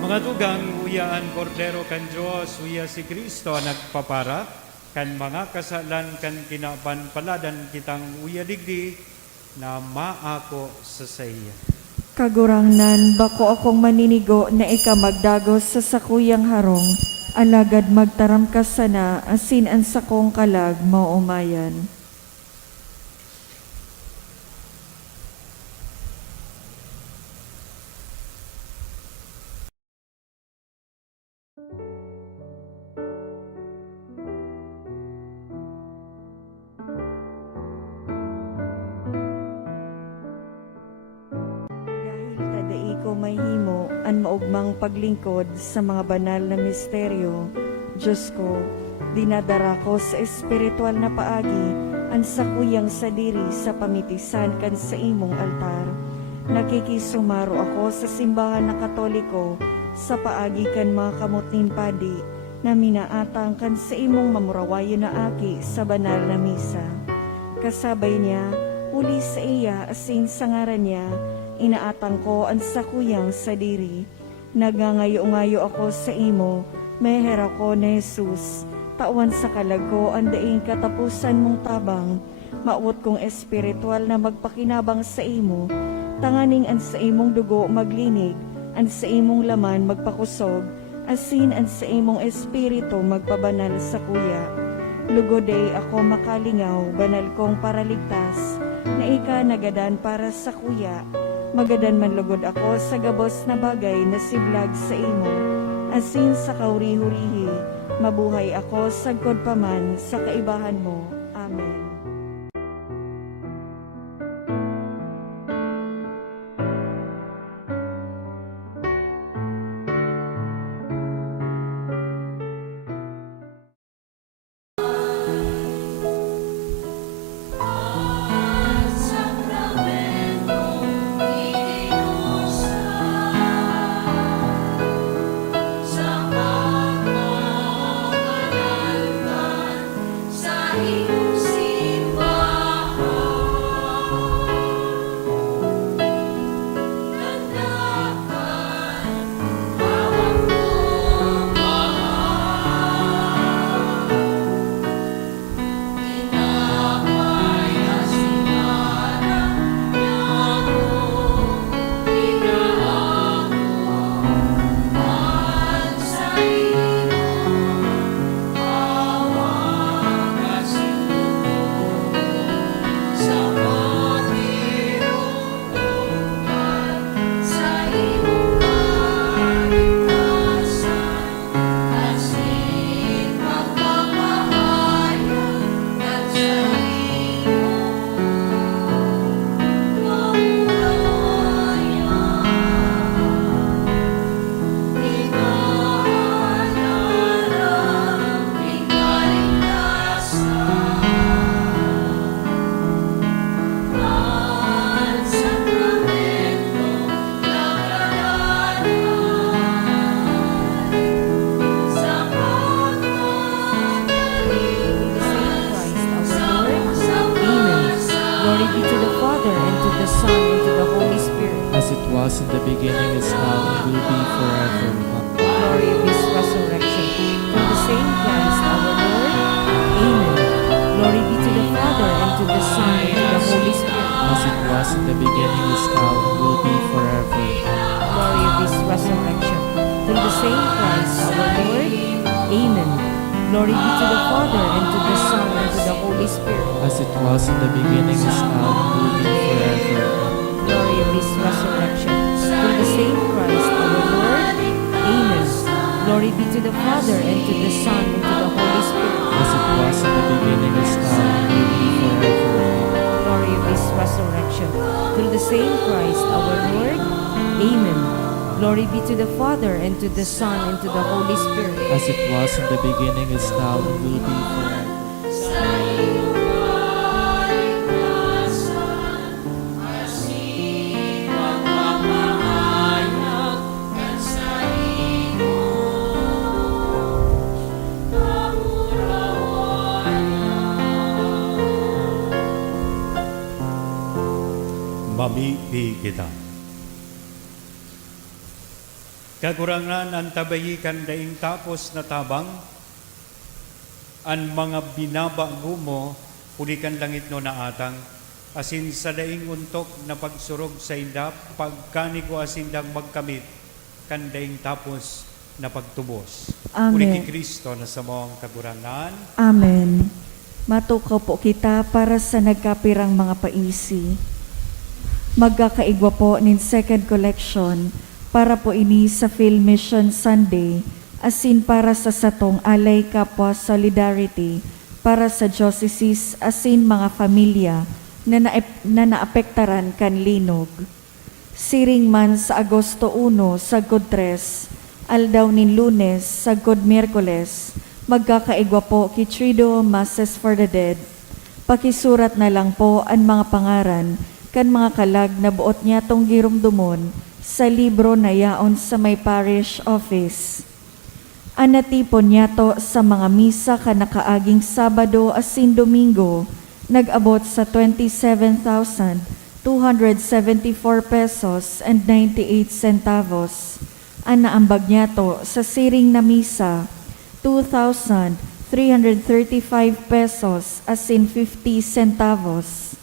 Mga dugang uyaan kordero kan Diyos, uya si Kristo nagpapara, kan mga kasalan kan kinapanpaladan kitang uya digdi na maako sa saya. Kagurangnan, bako akong maninigo na ika magdagos sa sakuyang harong, alagad magtaram ka sana, asin ang sakong kalag maumayan. Dahil tadai ko may himo, an maugmang paglingkod sa mga banal na misteryo, Diyos ko, dinadara ko sa espiritual na paagi, an sakuyang sadiri sa pamitisan kan sa imong altar. Nakikisumaro ako sa simbahan na Katoliko, sa paagi kan mga kamutnin padi, na minaatang kan sa imong mamurawayo na aki sa banal na misa. Kasabay niya, uli sa iya asin sa ngaran niya, inaatang ko ang sakuyang sadiri. Nagangayo-ngayo ako sa imo, meher ako ni Jesus, tawan sa kalag ko ang daing katapusan mong tabang, maawot kong espiritual na magpakinabang sa imo, tanganing an sa imong dugo maglinig, an sa imong laman magpakusog, asin an sa imong espiritu magpabanal sa kuya. Lugoday ako makalingaw, banal kong paraligtas, na ika nagadan para sa kuya. Magadan man lugod ako sa gabos na bagay na siblag sa imo, asin sa kauri-hurihi, mabuhay ako sagkod paman sa kaibahan mo. Amen. Sa iyong be to the Father, and to the Son, and to the Holy Spirit. as it was in the beginning, is now, and will be forever. Glory of His resurrection. Through the same Christ our Lord. Amen. Glory be to the Father, and to the Son, and to the Holy Spirit. As it was in the beginning, is now, and will be forever. Glory of His resurrection. Through the same Christ our Lord. Amen. Glory be to the Father, and to the Son, and to the Holy Spirit. As it was in the beginning, is now, and will be forever. Glory of His resurrection. Through the same Christ our Lord. Amen. Glory be to the Father, and to the Son, and to the Holy Spirit. As it was in the beginning, is now, and will be forever. Glory of His resurrection. Through the same Christ our Lord. Amen. Glory be to the Father, and to the Son, and to the Holy Spirit. As it was in the beginning, is now, and will be forever. Mamipi kita. Kagurangan ang tabayikan daing tapos na tabang, ang mga binabago mo, pulikan langit no na atang, asin sa daing untok na pagsurog sa indap, pagkanigo asindang magkamit, kan daing tapos na pagtubos. Amen. Puli ki Kristo na sa mong kagurangan, Amen. Matukaw po kita para sa nagkapirang mga paisi. Magkakaigwa po nin second collection para po ini sa Phil Mission Sunday, asin para sa satong alay kapwa solidarity, para sa diocese asin mga pamilya na naapektaran kan linog. Siring man sa Agosto 1 sa God 3, aldaw nin Lunes sa God Miyerkules, magkakaigwa po ki Trido Masses for the Dead. Pakisurat na lang po ang mga pangaran kan mga kalag na buot niya tong girumdumon sa libro na yaon sa may parish office. Anatipon niya to sa mga misa kanakaaging Sabado asin Domingo, nag-abot sa 27,274 pesos and 98 centavos. Ang naambag niya to sa siring na misa, 2,335 pesos asin 50 centavos.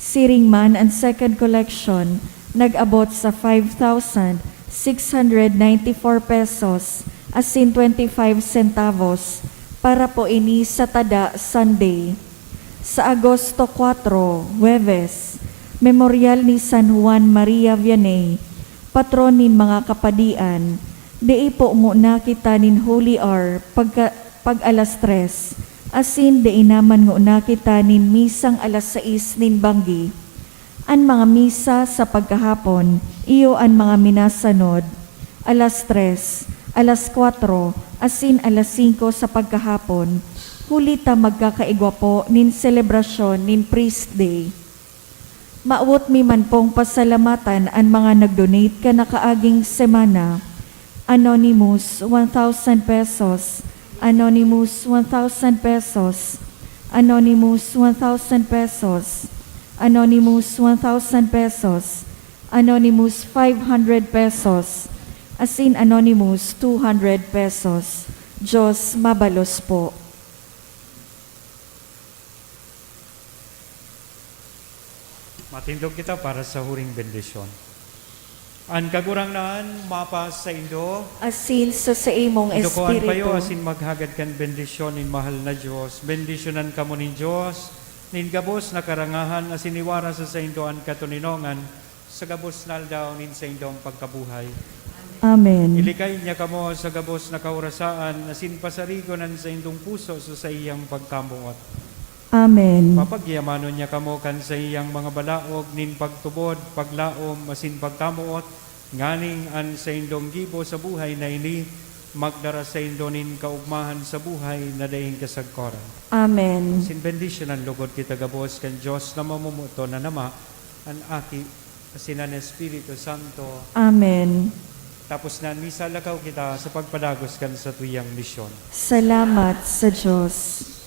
Siring man ang second collection, nag-abot sa 5,694 pesos asin 25 centavos para po ini sa Tada Sunday. Sa Agosto 4, Huwebes, memorial ni San Juan Maria Vianney, patron nin mga kapadian. Dei po nguna kita nin Holy Hour pag alas 3, asin dei naman nguna kita nin misang alas 6 nin banggi. An mga misa sa pagkahapon, iyo ang mga minasanod, alas 3, alas 4, asin alas 5 sa pagkahapon, hulita magkakaigwa po nin selebrasyon nin priest day. Maawot mi man pong pasalamatan ang mga nagdonate ka nakaaging semana. Anonymous, 1,000 pesos. Anonymous, 1,000 pesos. Anonymous, 1,000 pesos. Anonymous, 1,000 pesos. Anonymous, 500 pesos. Asin Anonymous, 200 pesos. Diyos mabalos po. matindog kita para sa huring bendisyon. Ang kagurangan, mapas sa Indo, Asin sa imong Dukuan espiritu. payo asin maghagad kan bendisyon nin mahal na Diyos. Bendisyonan kamo nin Diyos, nin gabos na karangahan asin iwara sa indoan katuninongan, sa gabos na aldaw nin sa indong pagkabuhay. Amen. Ilikay niya kamo sa gabos na kaurasaan, asin pasarigonan sa indong puso sa iyang pagkamuot. Amen. Papagyamano niya kamo kan sa iyang mga balaog, nin pagtubod, paglaom, asin pagkamuot, nganing an sa indong gibo sa buhay na ini, magdara sa indonin kaugmahan sa buhay na daing kasagkoran. Amen. Sin bendisyon ang lugod kita gabos kan Diyos na mamumuto na nama, ang aki, asin ang Espiritu Santo. Amen. Tapos na, misa lakaw kita sa pagpadagos kan sa tuyang misyon. Salamat sa Diyos.